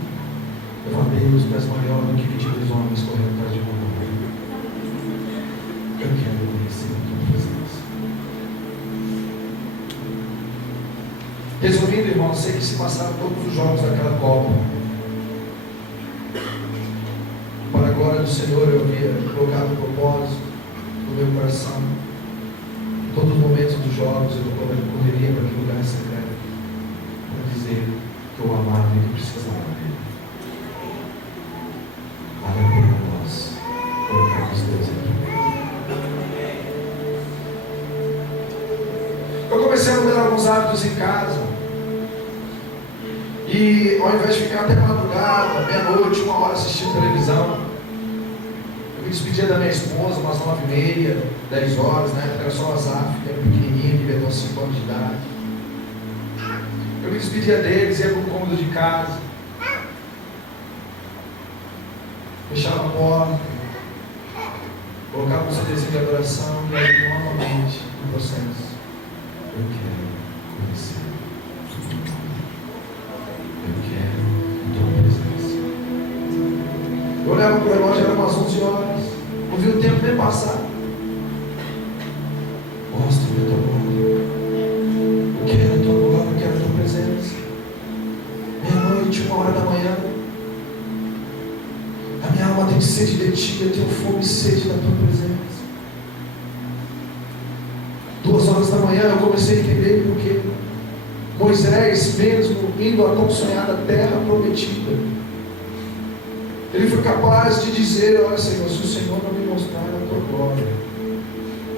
Eu falei: Deus, tu és maior do que 22 homens correndo atrás de uma bola. Eu quero conhecer a tua presença. Resumindo, irmão, sei que se passaram todos os jogos daquela Copa. Para a glória do Senhor, eu havia colocado um propósito no meu coração. Em todos os momentos dos jogos, eu correria para aquele lugar secreto para dizer que eu amava e que precisava dele. Vale a pena nós colocarmos Deus em primeiro. Eu comecei a mudar alguns hábitos em casa. E ao invés de ficar até madrugada, meia-noite, 1 hora assistindo televisão, eu me despedia da minha esposa umas 9h30, 10 horas, na época era só o Azaf, que era pequenininho, devia ter uns 5 anos de idade. Eu me despedia deles, ia para o cômodo de casa, fechava a porta, colocava um CDzinho de adoração e aí novamente no processo. Eu quero conhecer. Eu quero a tua presença. Eu olhava para o relógio, era umas 11 horas. Não vi o tempo nem passar. Mostra-me a tua glória. Eu quero a tua glória, eu quero a tua presença. Meia-noite, 1 hora da manhã. A minha alma tem sede de ti, eu tenho fome e sede da tua presença. 2 horas da manhã eu comecei a entender porque Moisés, mesmo indo à tão sonhada terra prometida, ele foi capaz de dizer: olha, Senhor, se o Senhor não me mostrar a tua glória,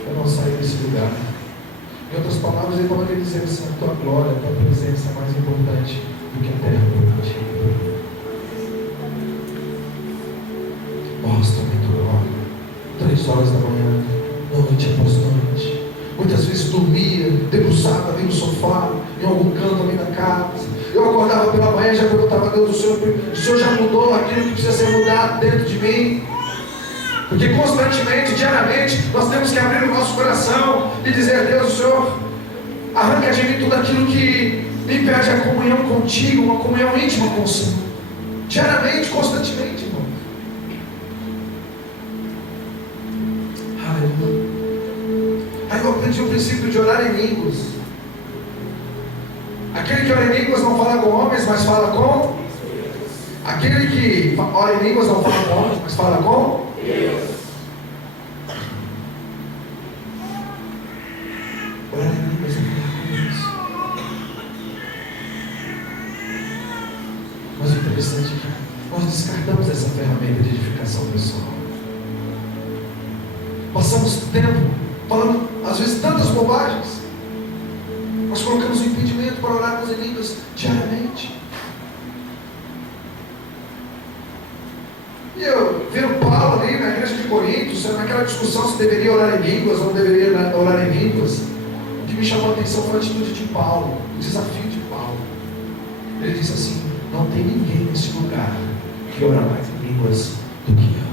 eu não saio desse lugar. Em outras palavras, ele estava dizendo assim: a tua glória, a tua presença é mais importante do que a terra prometida. Mostra-me a tua glória. 3 horas da manhã, noite após noite. Muitas vezes dormia, debruçado ali no sofá, em algum canto ali na casa. Eu acordava pela manhã e já perguntava a Deus: o Senhor já mudou aquilo que precisa ser mudado dentro de mim? Porque constantemente, diariamente, nós temos que abrir o nosso coração e dizer a Deus: o Senhor arranca de mim tudo aquilo que me impede a comunhão contigo, uma comunhão íntima com o Senhor. Diariamente, constantemente, irmão. Aleluia. Aí eu aprendi o princípio de orar em línguas. Aquele que ora em línguas não fala com homens, mas fala com Deus. Aquele que ora em línguas não fala com homens, mas fala com Deus. Orar em línguas é falar com Deus. Mas o interessante é que nós descartamos essa ferramenta de edificação pessoal. Passamos tempo falando, às vezes, tantas bobagens. Nós colocamos um impedimento para orarmos em línguas diariamente. E eu vendo Paulo ali na igreja de Corinto, naquela discussão se deveria orar em línguas ou não deveria orar em línguas, o que me chamou a atenção foi a atitude de Paulo, o desafio de Paulo. Ele disse assim: não tem ninguém nesse lugar que ora mais em línguas do que eu.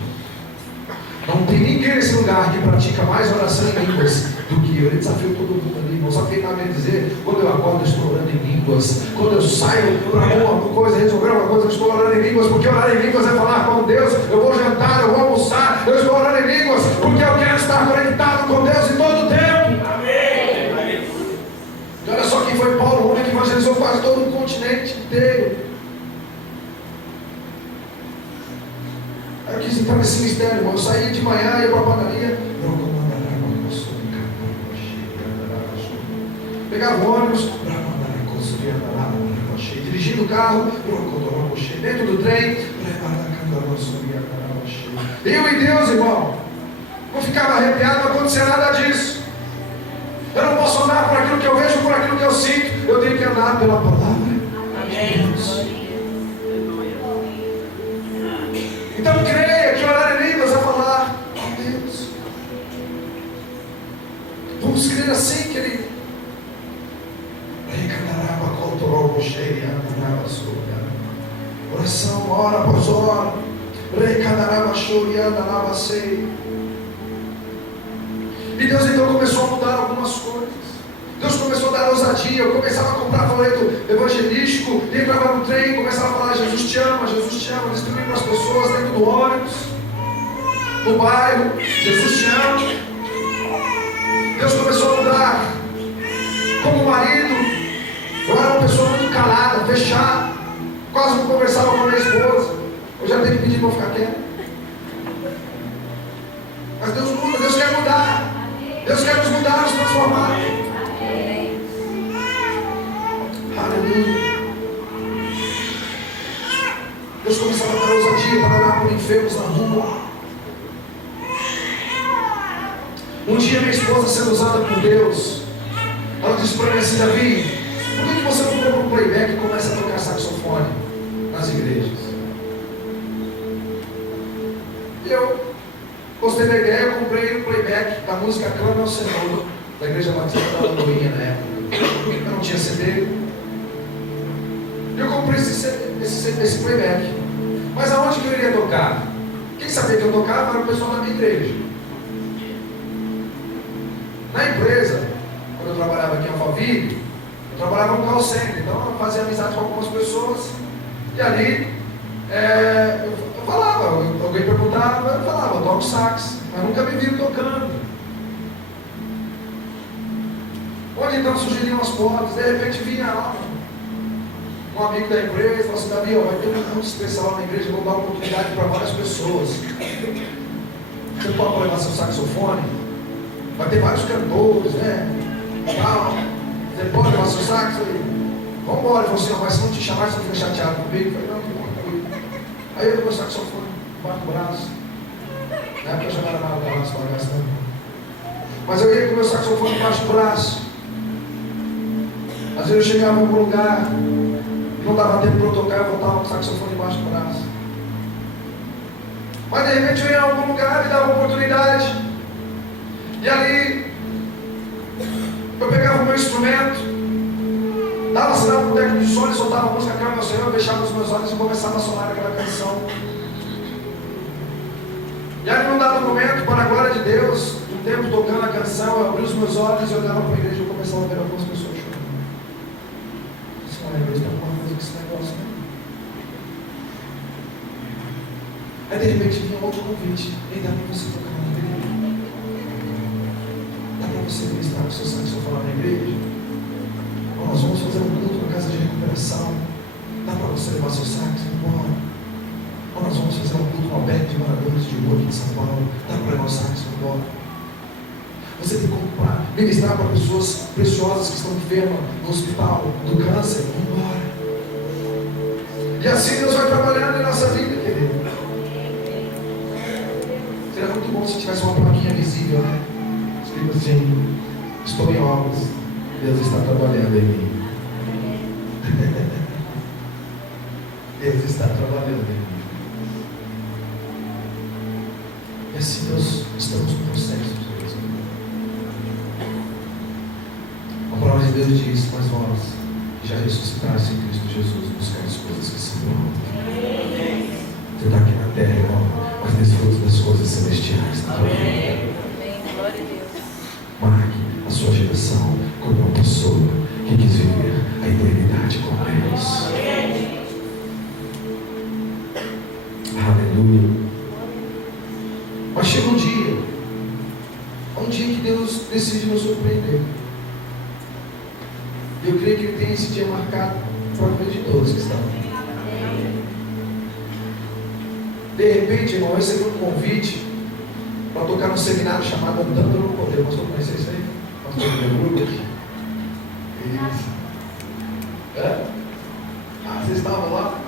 Não tem ninguém nesse lugar que pratica mais oração em línguas do que eu. Ele desafiou todo mundo ali. Não sabe quem está bem dizer: quando eu acordo, eu estou orando em línguas. Quando eu saio para alguma coisa, resolver uma coisa, eu estou orando em línguas. Porque orar em línguas é falar com Deus. Eu vou jantar, eu vou almoçar, eu estou orando em línguas. Porque eu quero estar conectado com Deus em todo o tempo. Amém. E olha só quem foi Paulo, o homem que evangelizou quase todo o continente inteiro. Eu quis entrar nesse mistério, irmão. Eu saía de manhã, ia para a padaria, pegava o ônibus, dirigindo o carro, dentro do trem, eu e Deus, irmão, não ficava arrepiado, não acontecia nada disso. Eu não posso andar por aquilo que eu vejo, por aquilo que eu sinto. Eu tenho que andar pela palavra de Deus. Então creia que orar em línguas é falar com Deus. Vamos crer assim, querido. Oração, hora após hora. E Deus então começou a mudar algumas coisas. Deus começou a dar ousadia. Eu começava a comprar folheto evangelístico, entrava no trem, começava a falar: Jesus te ama, distribuindo para as pessoas dentro do ônibus, no bairro. Jesus te ama. Deus começou a mudar. Como marido, eu era uma pessoa muito calada, fechada, quase não conversava com a minha esposa. Eu já tenho que pedir para eu ficar quieto. Mas Deus muda, Deus quer mudar. Deus quer nos mudar, nos transformar. Aleluia. Deus começava a dar ousadia para orar por enfermos na rua. Um dia minha esposa, sendo usada por Deus, ela disse para mim assim: Davi, por que você não comprou um playback e começa a tocar saxofone nas igrejas. E eu gostei da ideia, eu comprei um playback da música Clama ao Senhor, da Igreja Batista da Lagoinha na época. Eu não tinha CD. Eu comprei esse playback. Mas aonde que eu iria tocar? Quem sabia que eu tocava era o pessoal da minha igreja. Na empresa, quando eu trabalhava aqui em Alphaville, eu trabalhava no call center, então eu fazia amizade com algumas pessoas, e ali eu falava, alguém perguntava, eu falava, eu toco sax, mas nunca me viram tocando. Onde então surgiriam as portas? De repente vinha lá um amigo da empresa, falou assim: Davi, vai ter um culto especial na igreja, vou dar uma oportunidade para várias pessoas. Você pode levar seu saxofone? Vai ter vários cantores, né? Você pode levar seu sax? Vamos embora. Ele falou assim: mas se não te chamar, você fica chateado comigo. Eu falei: não, que bom comigo. Aí eu dei meu saxofone embaixo do braço. Na época eu já não era nada do braço para gastar. Mas eu ia com meu saxofone embaixo do braço. Às vezes eu chegava em algum lugar, não dava tempo para eu tocar, eu voltava com o saxofone embaixo do braço. Mas de repente eu ia em algum lugar, me dava uma oportunidade. E ali, eu pegava o meu instrumento, dava sinal para o técnico de som, ele soltava a música Clama ao Senhor, eu fechava os meus olhos e começava a sonar aquela canção. E aí, num dado momento, para a glória de Deus, um tempo tocando a canção, eu abri os meus olhos e olhava para a igreja e eu começava a ver algumas pessoas chorando. Isso não é igreja, tem alguma coisa com esse negócio, né? Aí de repente vinha outro convite: ei, dá para você tocar na igreja? Dá para você ministrar o seu saxofone na igreja? Ou nós vamos fazer um culto na casa de recuperação. Dá para você levar seu sax e ir embora? Ou nós vamos fazer um culto no albergue de moradores de rua aqui em São Paulo. Dá para levar o sax e ir embora? Você tem que ministrar para pessoas preciosas que estão enfermas no hospital do câncer. Vamos embora. E assim Deus vai trabalhando em nossa vida, querido. Seria muito bom se tivesse uma plaquinha visível, né? Escrito assim: estou em obras, Deus está trabalhando em mim. Deus está trabalhando em mim. E assim nós estamos no processo. A palavra de Deus diz: mas vós já ressuscitaste em Cristo Jesus, buscar as coisas que são altas. Você está aqui na terra, irmão, mas desfrute das coisas celestiais na tua vida. Marque a sua geração como uma pessoa que quis viver a eternidade com Deus. Aleluia. Mas chega um dia que Deus decide nos surpreender. Eu creio que Ele tem esse dia marcado para a vida de todos que estão. De repente, irmão, eu recebi um convite para tocar num seminário chamado Andando no Poder. Pastor, conhece isso aí? Pastor do meu grupo aqui. Isso. Vocês estavam lá?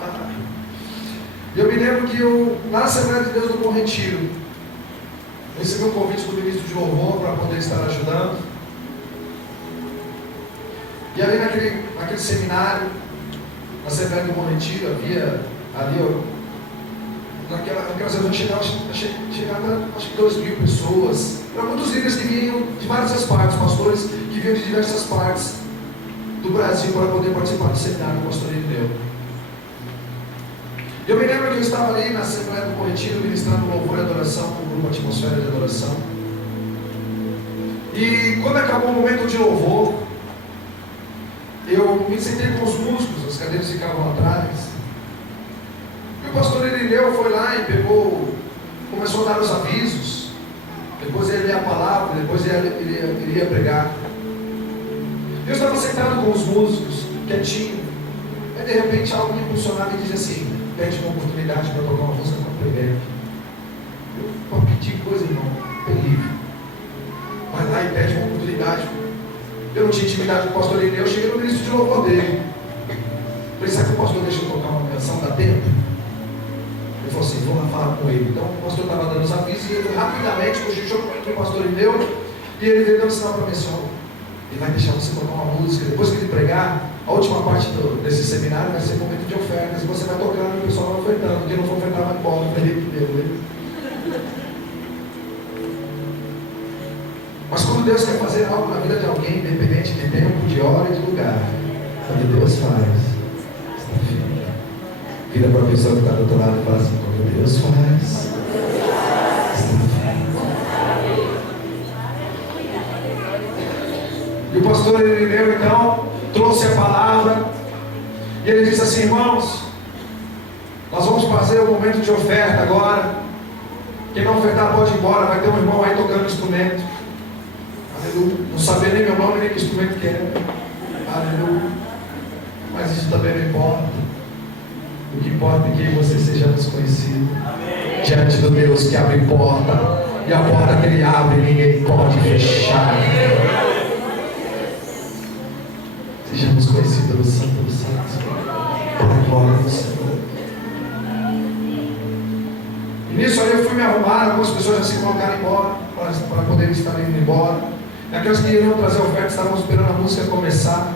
Eu me lembro que na Assembleia de Deus do Bom Retiro, recebi um convite do ministro de louvor para poder estar ajudando. E ali naquele seminário, na Assembleia do Bom Retiro, havia ali, naquelas reuniões chegavam acho que 2.000 pessoas. Eram muitos líderes que vinham de várias partes, pastores que vinham de diversas partes do Brasil para poder participar do seminário do pastor Irineu. Eu me lembro que eu estava ali na Assembleia do Bom Retiro, ministrando louvor e adoração com o grupo Atmosfera de Adoração. E quando acabou o momento de louvor, eu me sentei com os músicos, as cadeiras ficavam atrás. E o pastor Irineu foi lá e começou a dar os avisos. Depois ele ia a palavra, depois ele iria pregar. Eu estava sentado com os músicos, quietinho. Aí de repente algo me impulsionava e dizia assim: pede uma oportunidade para tocar uma música com o playback. Eu para pedir coisa, irmão, terrível. Vai lá e pede uma oportunidade. Eu não tinha intimidade com o pastor Irineu, eu cheguei no ministro de louvor dele. Falei: sabe que o pastor deixa eu tocar uma canção, dá tempo? Ele falou assim: vou lá falar com ele. Então o pastor estava dando os avisos e ele rapidamente cochichou com o pastor Irineu. E ele veio dando sinal para mim assim: ele vai deixar você tocar uma música. Depois que ele pregar, A última parte desse seminário vai ser momento de ofertas. Você vai tocando e o pessoal vai ofertando. Quem não for ofertar vai embora. Mas quando Deus quer fazer algo na vida de alguém, independente de tempo, de hora e de lugar, quando Deus faz, está firme. Vira para a pessoa que está do outro lado e fala assim: quando Deus faz, está firme. E o pastor Irineu então trouxe a palavra e ele disse assim: irmãos, nós vamos fazer o momento de oferta agora. Quem não ofertar pode ir embora. Vai ter um irmão aí tocando instrumento. Aleluia. Não sabia nem meu nome nem que instrumento que era. Aleluia. Mas isso também não importa. O que importa é que você seja desconhecido diante do Deus que abre porta, e a porta que Ele abre ninguém pode fechar. Sejamos conhecidos do Santo dos Santos, para a glória do Senhor. E nisso aí eu fui me arrumar, algumas pessoas já se colocaram embora, para poder estar indo embora. E aqueles que iriam trazer oferta estavam esperando a música começar.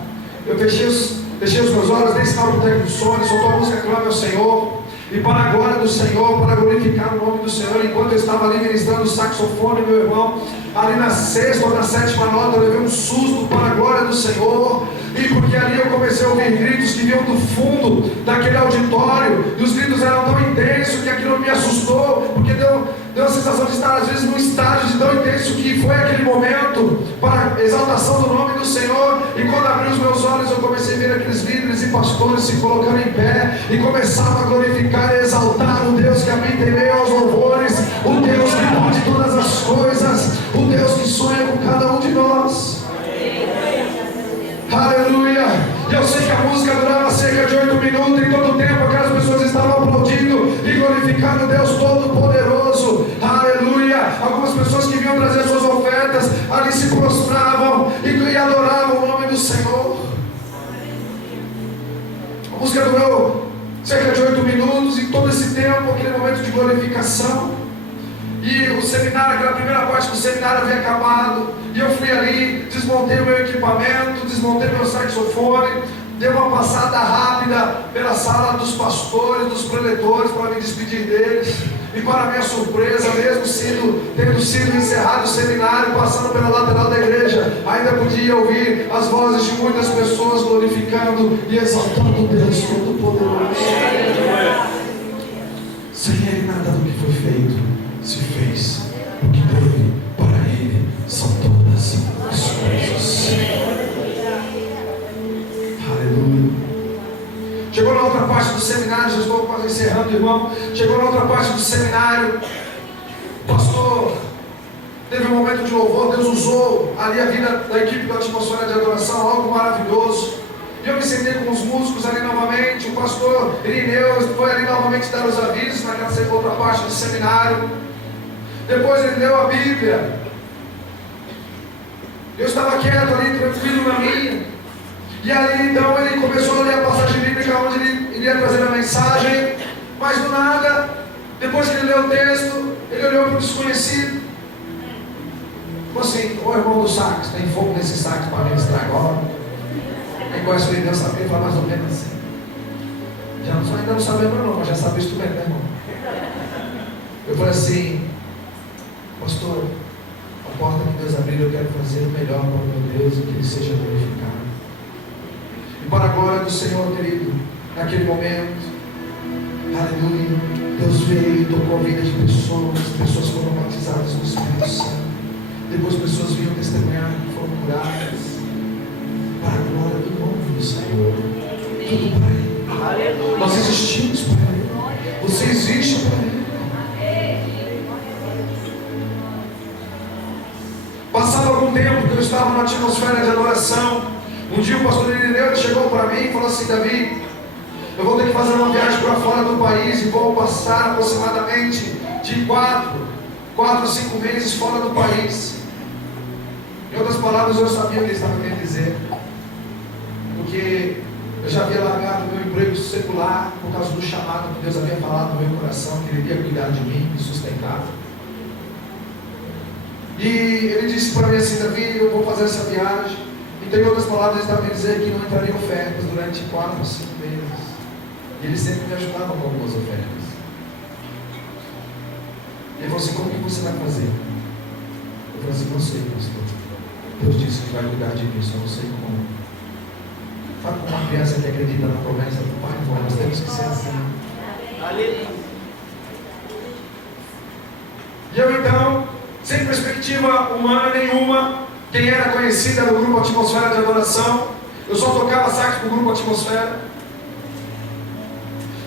Eu fechei os meus olhos, dei sinal para o técnico de som, ele soltou a música Clame ao Senhor. E para a glória do Senhor, para glorificar o nome do Senhor, enquanto eu estava ali ministrando o saxofone, meu irmão, ali na sexta ou na sétima nota, eu levei um susto para a glória do Senhor. E porque ali eu comecei a ouvir gritos que vinham do fundo daquele auditório, e os gritos eram tão intensos que aquilo me assustou, porque deu a sensação de estar às vezes num estágio de tão intenso que foi aquele momento para a exaltação do nome do Senhor. E quando abri os meus olhos, eu comecei a ver aqueles líderes e pastores se colocando em pé e começava a glorificar e exaltar o Deus que habita em meio aos louvores, o Deus que pode todas as coisas, o Deus que sonha com cada um de nós. Aleluia! Eu sei que a música durava cerca de 8 minutos, e em todo o tempo aquelas pessoas estavam aplaudindo e glorificando Deus Todo-Poderoso. Aleluia! Algumas pessoas que vinham trazer suas ofertas ali se prostravam e adoravam o nome do Senhor. A música durou cerca de 8 minutos, e todo esse tempo, aquele momento de glorificação. E o seminário, aquela primeira parte do seminário havia acabado, e eu fui ali, desmontei o meu equipamento, desmontei meu saxofone, dei uma passada rápida pela sala dos pastores, dos preletores, para me despedir deles. E para minha surpresa, mesmo tendo sido encerrado o seminário, passando pela lateral da igreja, ainda podia ouvir as vozes de muitas pessoas glorificando e exaltando o Deus Todo-Poderoso. Sem Ele nada do que foi feito se fez. O que teve para Ele são todas as coisas. Aleluia. Chegou na outra parte do seminário, já estou quase encerrando, irmão. Chegou na outra parte do seminário, o pastor teve um momento de louvor. Deus usou ali a vida da equipe da atmosfera de adoração, algo maravilhoso. E eu me sentei com os músicos ali novamente. O pastor Irineu foi ali novamente dar os avisos naquela outra parte do seminário. Depois ele leu a Bíblia. Eu estava quieto ali, tranquilo na minha. E ali então ele começou a ler a passagem bíblica onde ele iria trazer a mensagem. Mas do nada, depois que ele leu o texto, ele olhou para o desconhecido. Falou assim: ô irmão do sax, tem fogo nesse sax para ministrar agora? Quem conhece o Irineu sabe, ele fala mais ou menos assim. Ainda não sabe não, mas já sabe o instrumento, né, irmão? Eu falei assim: pastor, a porta que Deus abriu, eu quero fazer o melhor para o meu Deus e que Ele seja glorificado. E para a glória do Senhor, querido, naquele momento, aleluia, Deus veio e tocou a vida de pessoas foram batizadas no Espírito Santo. Depois pessoas vinham testemunhar que foram curadas. Para a glória do nome do Senhor. Tudo para Ele. Nós existimos para Ele. Você existe para Ele. Passado algum tempo que eu estava na atmosfera de adoração, um dia o pastor Irineu chegou para mim e falou assim: Davi, eu vou ter que fazer uma viagem para fora do país e vou passar aproximadamente de 4 a 5 meses fora do país. Em outras palavras, eu sabia o que ele estava querendo dizer, porque eu já havia largado meu emprego secular por causa do chamado que Deus havia falado no meu coração, que Ele iria cuidar de mim, me sustentar. E ele disse para mim assim: Davi, eu vou fazer essa viagem, Então, em outras palavras, ele estava me dizendo que não entraria ofertas durante 4 ou 5 meses. E ele sempre me ajudava com algumas ofertas. Ele falou assim: como que você vai fazer? Eu falei assim: não sei, pastor. Deus disse que vai cuidar de mim, só não sei como. Sabe como uma criança que acredita na promessa do Pai? Bom, nós temos que ser assim. E eu então, sem perspectiva humana nenhuma, quem era conhecida no grupo Atmosfera de Adoração, eu só tocava sax para o grupo Atmosfera.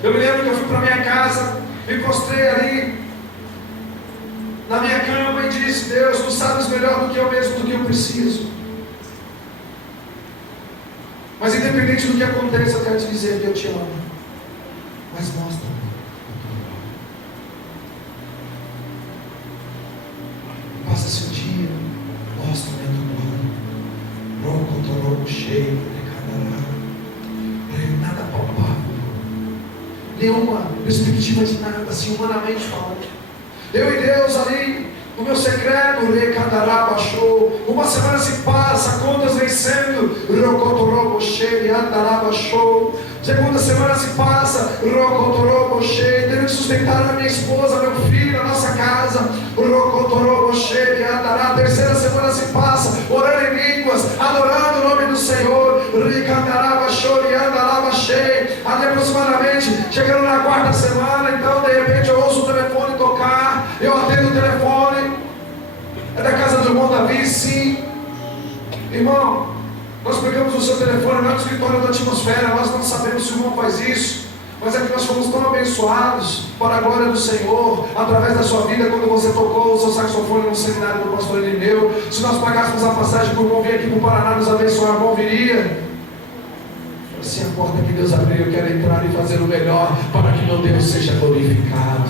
Eu me lembro que eu fui para minha casa, me prostrei ali na minha cama e disse: Deus, tu sabes melhor do que eu mesmo, do que eu preciso. Mas independente do que aconteça, eu quero te dizer que eu te amo. Mas mostra-me. Passa-se o dia, mostra-me a tua glória. Roco, cheio, nada palpável. Nenhuma perspectiva de nada, assim, humanamente falando. Eu e Deus ali, no meu secreto, baixou. Uma semana se passa, contas vencendo, baixou. Segunda semana se passa, tendo que sustentar a minha esposa, meu filho, a nossa casa, terceira semana se passa, orando em línguas, adorando o nome do Senhor, ali aproximadamente, chegando na 4ª semana, então de repente eu ouço o telefone tocar, eu atendo o telefone, é da casa do irmão Davi, sim. Irmão, nós pegamos o seu telefone, não é do escritório da Atmosfera, nós não sabemos se o irmão faz isso, mas é que nós fomos tão abençoados para a glória do Senhor, através da sua vida, quando você tocou o seu saxofone no seminário do pastor Irineu. Se nós pagássemos a passagem para o irmão vir aqui para o Paraná nos abençoar, o irmão viria. Se a porta que Deus abriu, eu quero entrar e fazer o melhor para que meu Deus seja glorificado.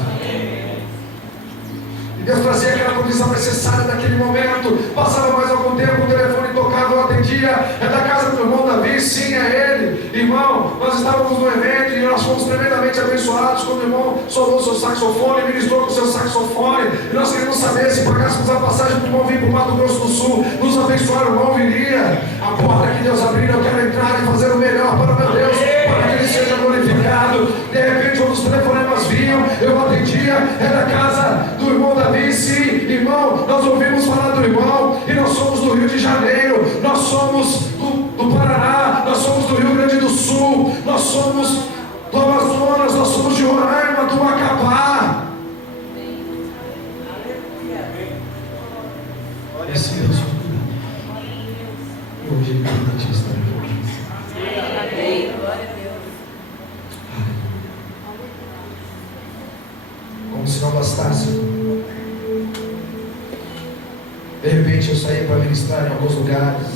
E Deus trazia aquela condição necessária naquele momento. Passava mais algum tempo, o telefone tocava, eu atendia. É da casa do irmão Davi, sim, é ele. Irmão, nós estávamos no evento e nós fomos tremendamente abençoados quando o irmão soltou o seu saxofone, ministrou com o seu saxofone. E nós queríamos saber se pagássemos a passagem para o irmão vir para o Mato Grosso do Sul, nos abençoar, o irmão viria. A porta que Deus abriu, eu quero entrar e fazer o melhor para meu Deus, para que ele seja glorificado. De repente, outros telefonemas vinham, eu atendia, é da casa do irmão Davi, sim, irmão, nós ouvimos falar do irmão, e nós somos do Rio de Janeiro, nós somos do Paraná, nós somos do Rio Grande do Sul, nós somos do Amazonas, nós somos de Roraima, do Macapá. Esse Deus foi cuidado. E hoje ele cuida de estar em Amém. Glória a Deus. Como se não bastasse. De repente eu saía para ministrar em alguns lugares.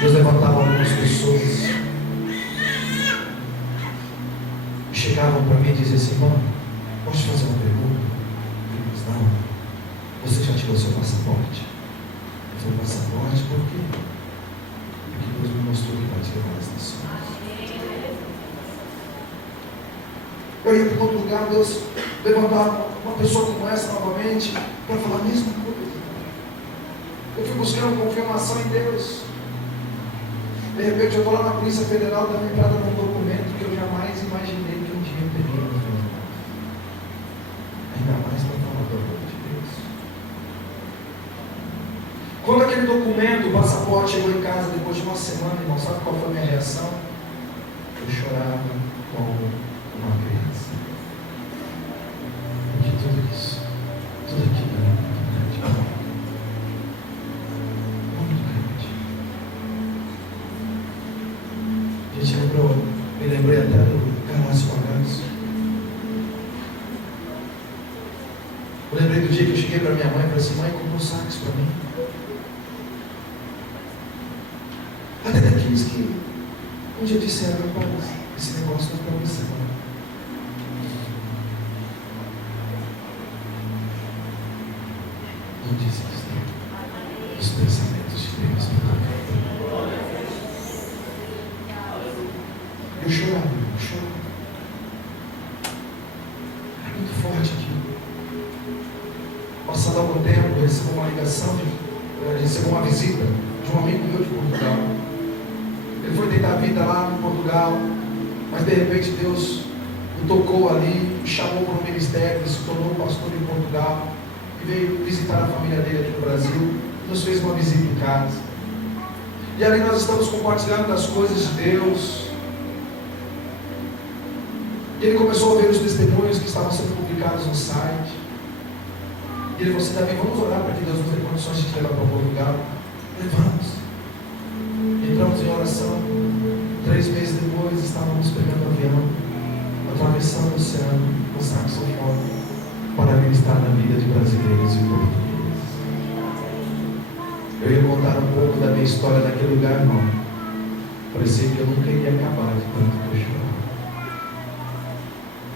Deus levantava algumas pessoas. E chegavam para mim e diziam assim: irmão, posso te fazer uma pergunta? Eu disse: não. Você já tirou seu passaporte? Eu falei: passaporte? Por quê? Porque Deus me mostrou que vai te levar às nações. Eu ia para outro lugar, Deus levantava uma pessoa como essa novamente para falar a mesma coisa. Eu fui buscando confirmação em Deus. De repente eu vou lá na Polícia Federal dar uma entrada num documento que eu jamais imaginei que um dia eu teria nas minhas mãos. Ainda mais para falar da glória de Deus. Quando aquele documento, o passaporte, chegou em casa depois de uma semana, irmão, sabe qual foi a minha reação? Eu chorava como uma criança. Porque tudo isso, tudo aquilo era muito grande. Muito grande. A gente lembrou, me lembrei até do Canaço Pagaço. Eu lembrei do dia que eu cheguei para minha mãe e falei assim: mãe, comprou sax para mim. Até daqueles que um dia disseram: rapaz, esse negócio não é para você, não. Não desistam dos pensamentos de Deus pela vida. Eu chorava, eu chorava. É muito forte aqui. Passado algum tempo, eu recebo uma ligação de recebeu uma visita de um amigo meu de Portugal. Ele foi tentar a vida lá em Portugal, mas de repente Deus o tocou ali, o chamou para um ministério, ele se tornou pastor em Portugal e veio visitar a família dele aqui no Brasil, nos fez uma visita em casa. E ali nós estamos compartilhando das coisas de Deus. E ele começou a ver os testemunhos que estavam sendo publicados no site. E ele falou assim: Davi, vamos orar para que Deus nos dê condições de te levar para Portugal. Eu falei: vamos. Entramos em oração. 3 meses depois estávamos pegando o avião, atravessando o oceano com saxofone para ministrar na vida de brasileiros e portugueses. Eu ia contar um pouco da minha história naquele lugar, irmão. Parecia que eu nunca iria acabar de tanto que eu chorava.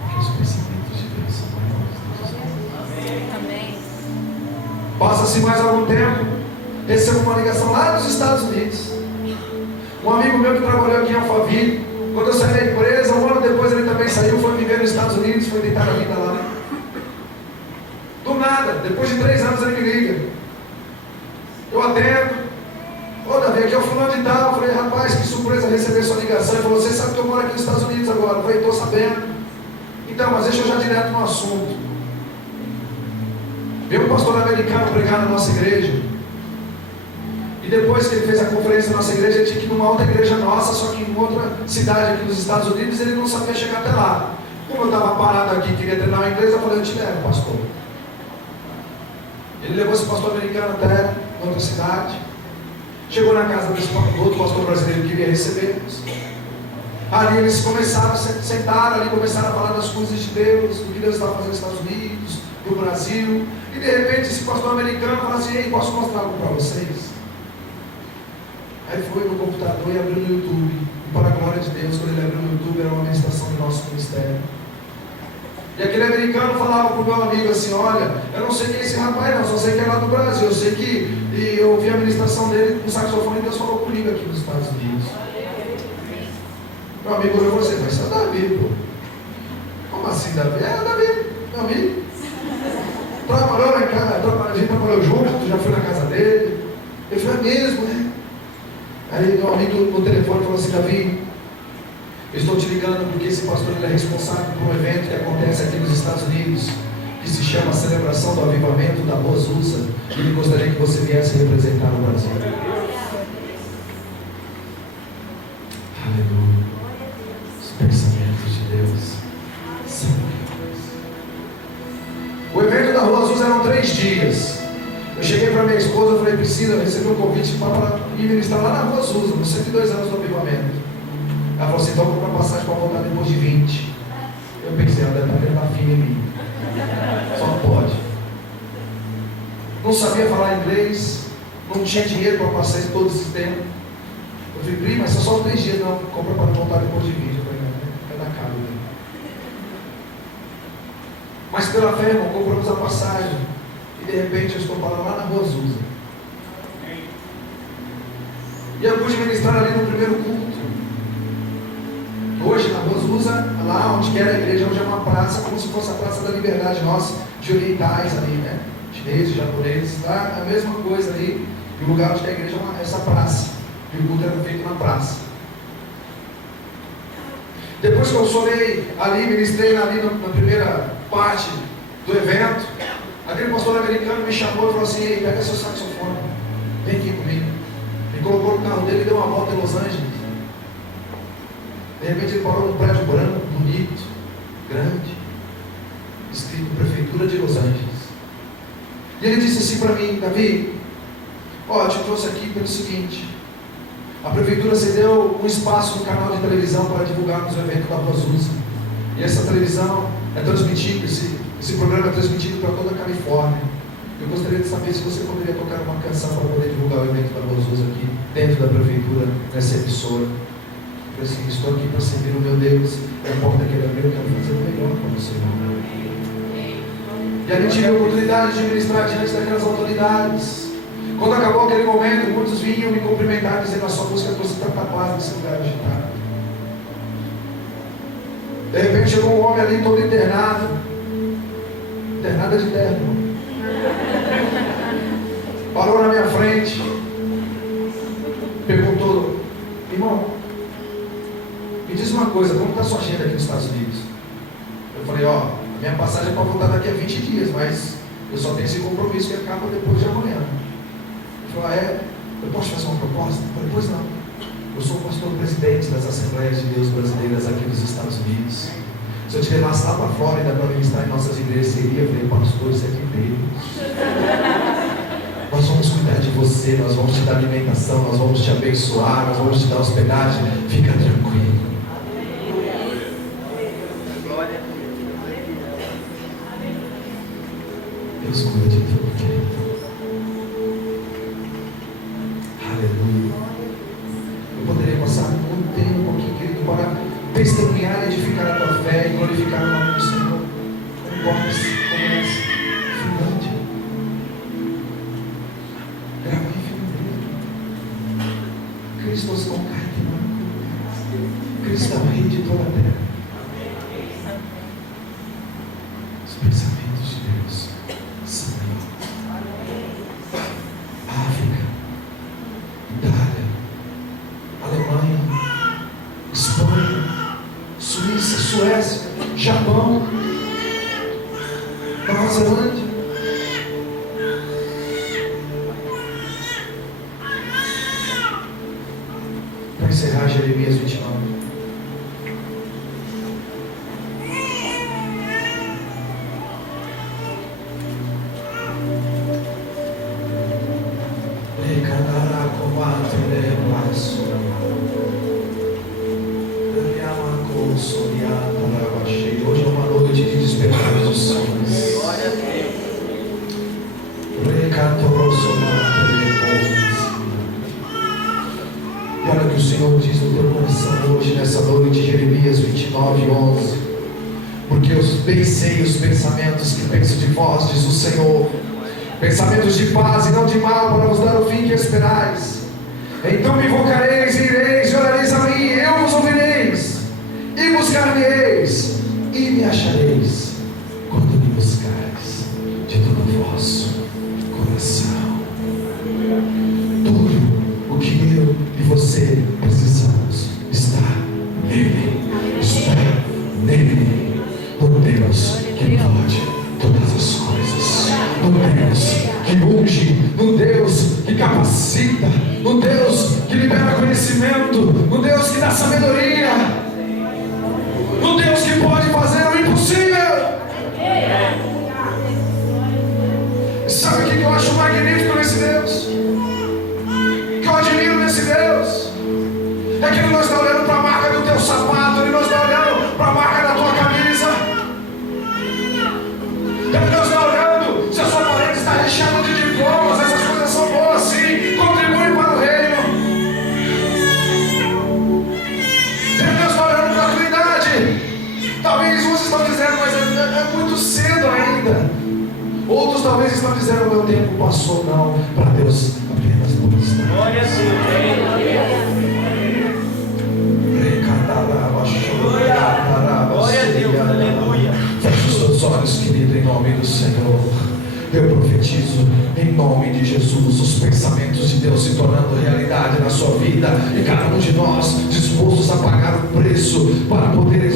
Porque os pensamentos de Deus são maiores. Amém. Passa-se mais algum tempo, recebo uma ligação lá dos Estados Unidos. Um amigo meu que trabalhou aqui em Alphaville, quando eu saí da empresa, 1 ano depois ele também saiu, foi viver nos Estados Unidos, foi tentar a vida lá. Do nada, depois de 3 anos ele me liga. Eu atendo: ô Davi, aqui é o fulano de tal. Eu falei: rapaz, que surpresa receber sua ligação. Ele falou: você sabe que eu moro aqui nos Estados Unidos agora? Eu falei: estou sabendo. Então, mas deixa eu já direto no assunto. Veio um pastor americano pregar na nossa igreja. E depois que ele fez a conferência na nossa igreja, ele tinha que ir numa outra igreja nossa, só que em outra cidade aqui nos Estados Unidos, ele não sabia chegar até lá. Como eu estava parado aqui, queria treinar o inglês, eu falei: eu te levo, pastor. Ele levou esse pastor americano até outra cidade. Chegou na casa do outro pastor brasileiro que queria recebê-los. Ali eles começaram a sentar, ali começaram a falar das coisas de Deus, do que Deus estava fazendo nos Estados Unidos, no Brasil. E de repente esse pastor americano falou assim: ei, posso mostrar algo para vocês? Aí foi no computador e abriu no YouTube. E para a glória de Deus, quando ele abriu no YouTube, era uma ministração do nosso ministério. E aquele americano falava para o meu amigo assim: olha, eu não sei quem é esse rapaz não, só sei que é lá do Brasil. Eu sei que e eu ouvi a ministração dele com saxofone e Deus falou comigo aqui nos Estados Unidos. Meu amigo olhou e falou assim: mas isso é Davi, pô. Como assim Davi? É Davi, meu amigo. Trabalhou lá em casa, a gente trabalhou junto, já fui na casa dele. Eu falei: é mesmo, né? Aí meu amigo no telefone falou assim: Davi, eu estou te ligando porque esse pastor ele é responsável por um evento que acontece aqui nos Estados Unidos, que se chama Celebração do Avivamento da Rua Azusa, e ele gostaria que você viesse representar o Brasil. Aleluia. Os pensamentos de Deus são maiores. O evento da Rua Azusa eram 3 dias. Eu cheguei para minha esposa e falei: Priscila, eu recebi um convite para ir ministrar lá na Rua Azusa, nos 102 anos do avivamento. Ela falou assim: então vou comprar passagem para voltar depois de 20. Eu pensei: ela deve estar querendo dar fim em mim. Só pode. Não sabia falar inglês, não tinha dinheiro para passar todo esse tempo. Eu falei: prima, mas só 3 dias. Não, compra para voltar depois de 20. Eu falei: não, vai dar caro. Né? Mas pela fé, irmão, compramos a passagem. E de repente eu estou parando lá na Rua Azusa. E eu pude ministrar ali no primeiro culto. Hoje na Rua Azusa, lá onde era a igreja, hoje é uma praça, como se fosse a Praça da Liberdade nossa, de orientais ali, né? Chineses, japoneses, lá a mesma coisa ali. E o lugar onde é a igreja é essa praça. E o culto era feito na praça. Depois que eu solei ali, ministrei ali na primeira parte do evento, aquele pastor americano me chamou e falou assim: ei, pega seu saxofone, vem aqui comigo. Me colocou no carro dele e deu uma volta em Los Angeles. De repente ele parou num prédio branco, bonito, grande, escrito Prefeitura de Los Angeles. E ele disse assim para mim: Davi, ó, eu te trouxe aqui pelo seguinte: a prefeitura cedeu um espaço no canal de televisão para divulgarmos o evento da Rua Azusa. E essa televisão é transmitida, esse programa é transmitido para toda a Califórnia. Eu gostaria de saber se você poderia tocar uma canção para poder divulgar o evento da Rua Azusa aqui dentro da prefeitura, nessa emissora. Eu falei assim: estou aqui para servir o meu Deus, e a porta que ele abriu, eu quero fazer o melhor para você, irmão. E ali tive a oportunidade de ministrar diante daquelas autoridades. Quando acabou aquele momento, muitos vinham me cumprimentar, dizendo: a sua música trouxe tanta paz nesse lugar agitado. De repente chegou um homem ali todo internado. Internado é de terno. parou na minha frente, perguntou: irmão, me diz uma coisa, como está a sua agenda aqui nos Estados Unidos? Eu falei: ó, minha passagem é para voltar daqui a 20 dias, mas eu só tenho esse compromisso que acaba depois de amanhã. Ele falou: ah, é? Eu posso fazer uma proposta? Eu falei: pois não. Eu sou o pastor presidente das Assembleias de Deus Brasileiras aqui nos Estados Unidos. Se eu te levasse lá para fora ainda para ministrar em nossas igrejas, seria? Eu falei: pastor, isso aqui Deus. Nós vamos cuidar de você, nós vamos te dar alimentação, nós vamos te abençoar, nós vamos te dar hospedagem. Fica tranquilo. Deus cuida de tudo, querido. Aleluia. Eu poderia passar muito tempo aqui, querido, para testemunhar e edificar a tua fé e glorificar o nome do Senhor. Não importa como é essa Finlândia. Grava em Finlândia. Cristo não cai de nada. Cristo é o Rei de toda a terra. Os pensamentos de Deus são África, Itália, Alemanha, Espanha, Suíça, Suécia, Japão, Nova Zelândia. Para encerrar, Jeremias 29. Hoje é uma noite de despertar dos sonhos. Glória a Deus. E olha o que o Senhor diz no teu coração hoje, nessa noite, Jeremias 29:11. Porque eu bem sei os pensamentos que penso de vós, diz o Senhor, pensamentos de paz e não de mal, para vos dar o fim que esperais. Então me invocareis, e ireis, e orareis a mim, e eu vos ouvireis, e buscar-me-eis, e me achareis, quando me buscareis de todo o vosso coração. Tudo o que eu e você precisamos está nele, no Deus que pode todas as coisas, no Deus que unge, no Deus que capacita, no Deus que libera conhecimento, no Deus que dá sabedoria, no Deus que pode fazer o impossível. Sabe o que eu acho magnífico nesse Deus? Que eu admiro nesse Deus? É que Ele não está olhando para a marca do teu sapato, Ele não está olhando para a marca da tua camisa, Ele não está olhando se a sua parede está recheada de diplomas. Essas coisas são boas sim, contribuem para o reino. Ele não está olhando para a tua idade. Talvez uns estão dizendo: mas é muito cedo ainda. Outros talvez estão dizendo: o meu tempo passou. Não, para Deus apenas não está. Glória a Deus, aleluia. Feche os seus olhos, querido, em nome do Senhor. Eu profetizo em nome de Jesus os pensamentos de Deus se tornando realidade na sua vida, e cada um de nós dispostos a pagar o preço para poder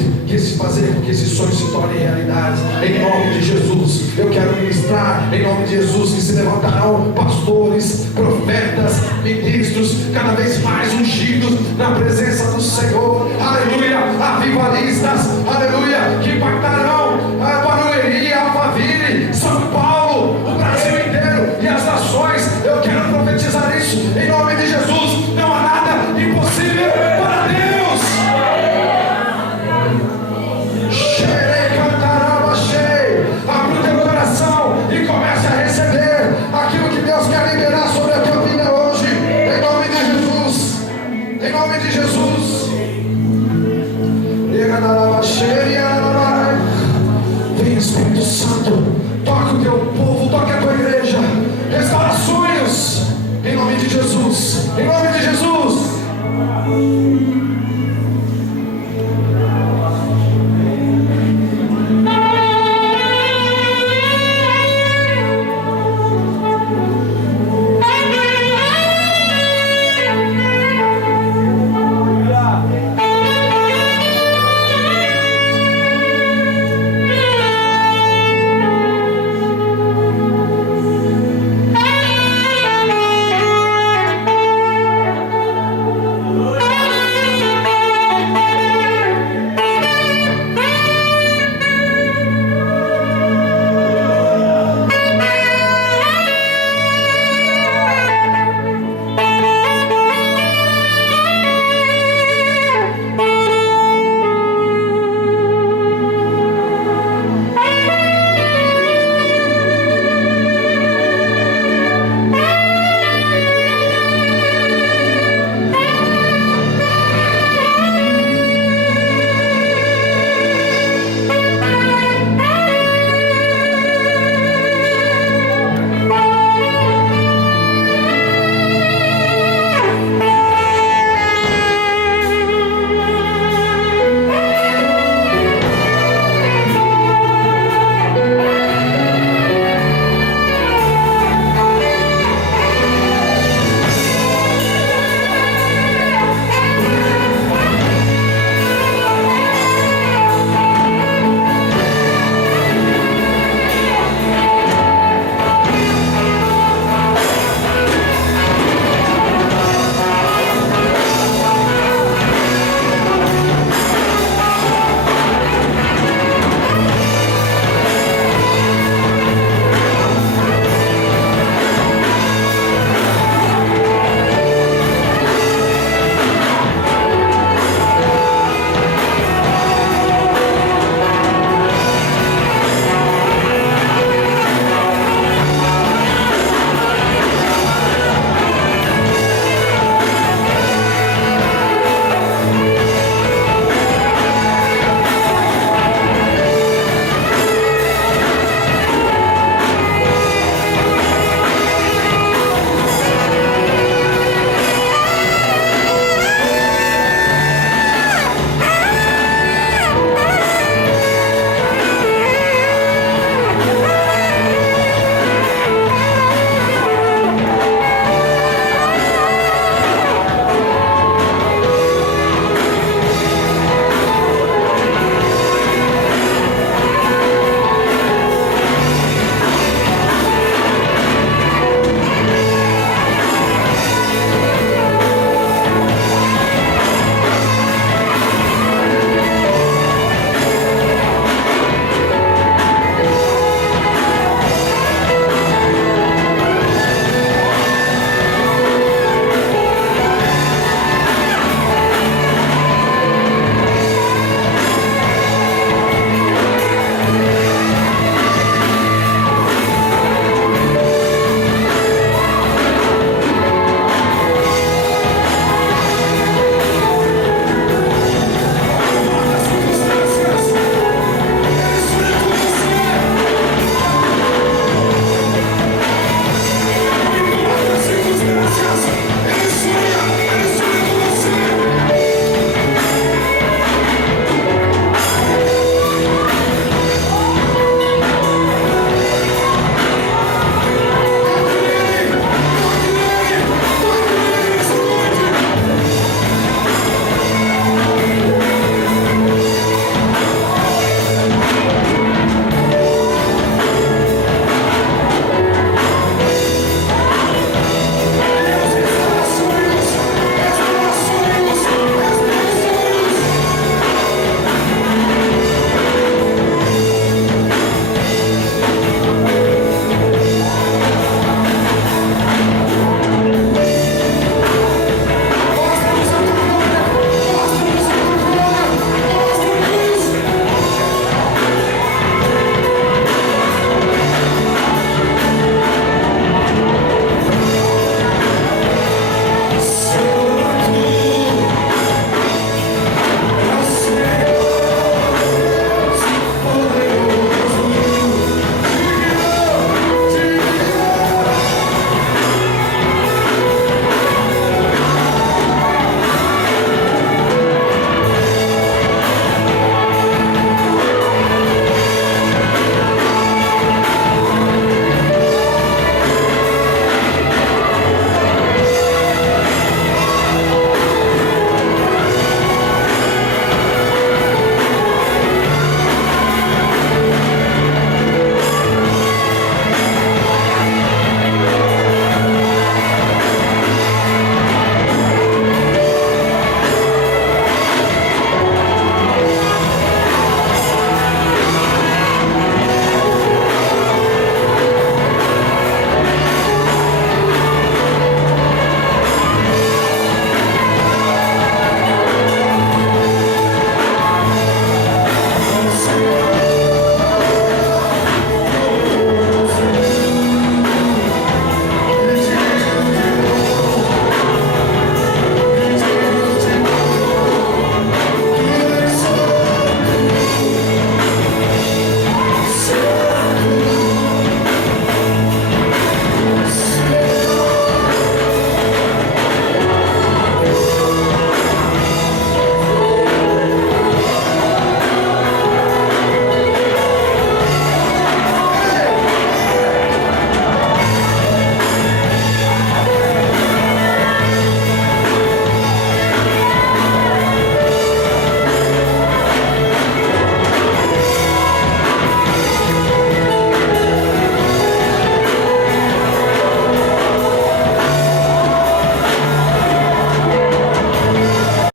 fazer com que esse sonho se torne realidade. Em nome de Jesus, eu quero ministrar em nome de Jesus que se levantarão pastores, profetas, ministros cada vez mais ungidos na presença do Senhor, aleluia, avivalistas, aleluia, que impactarão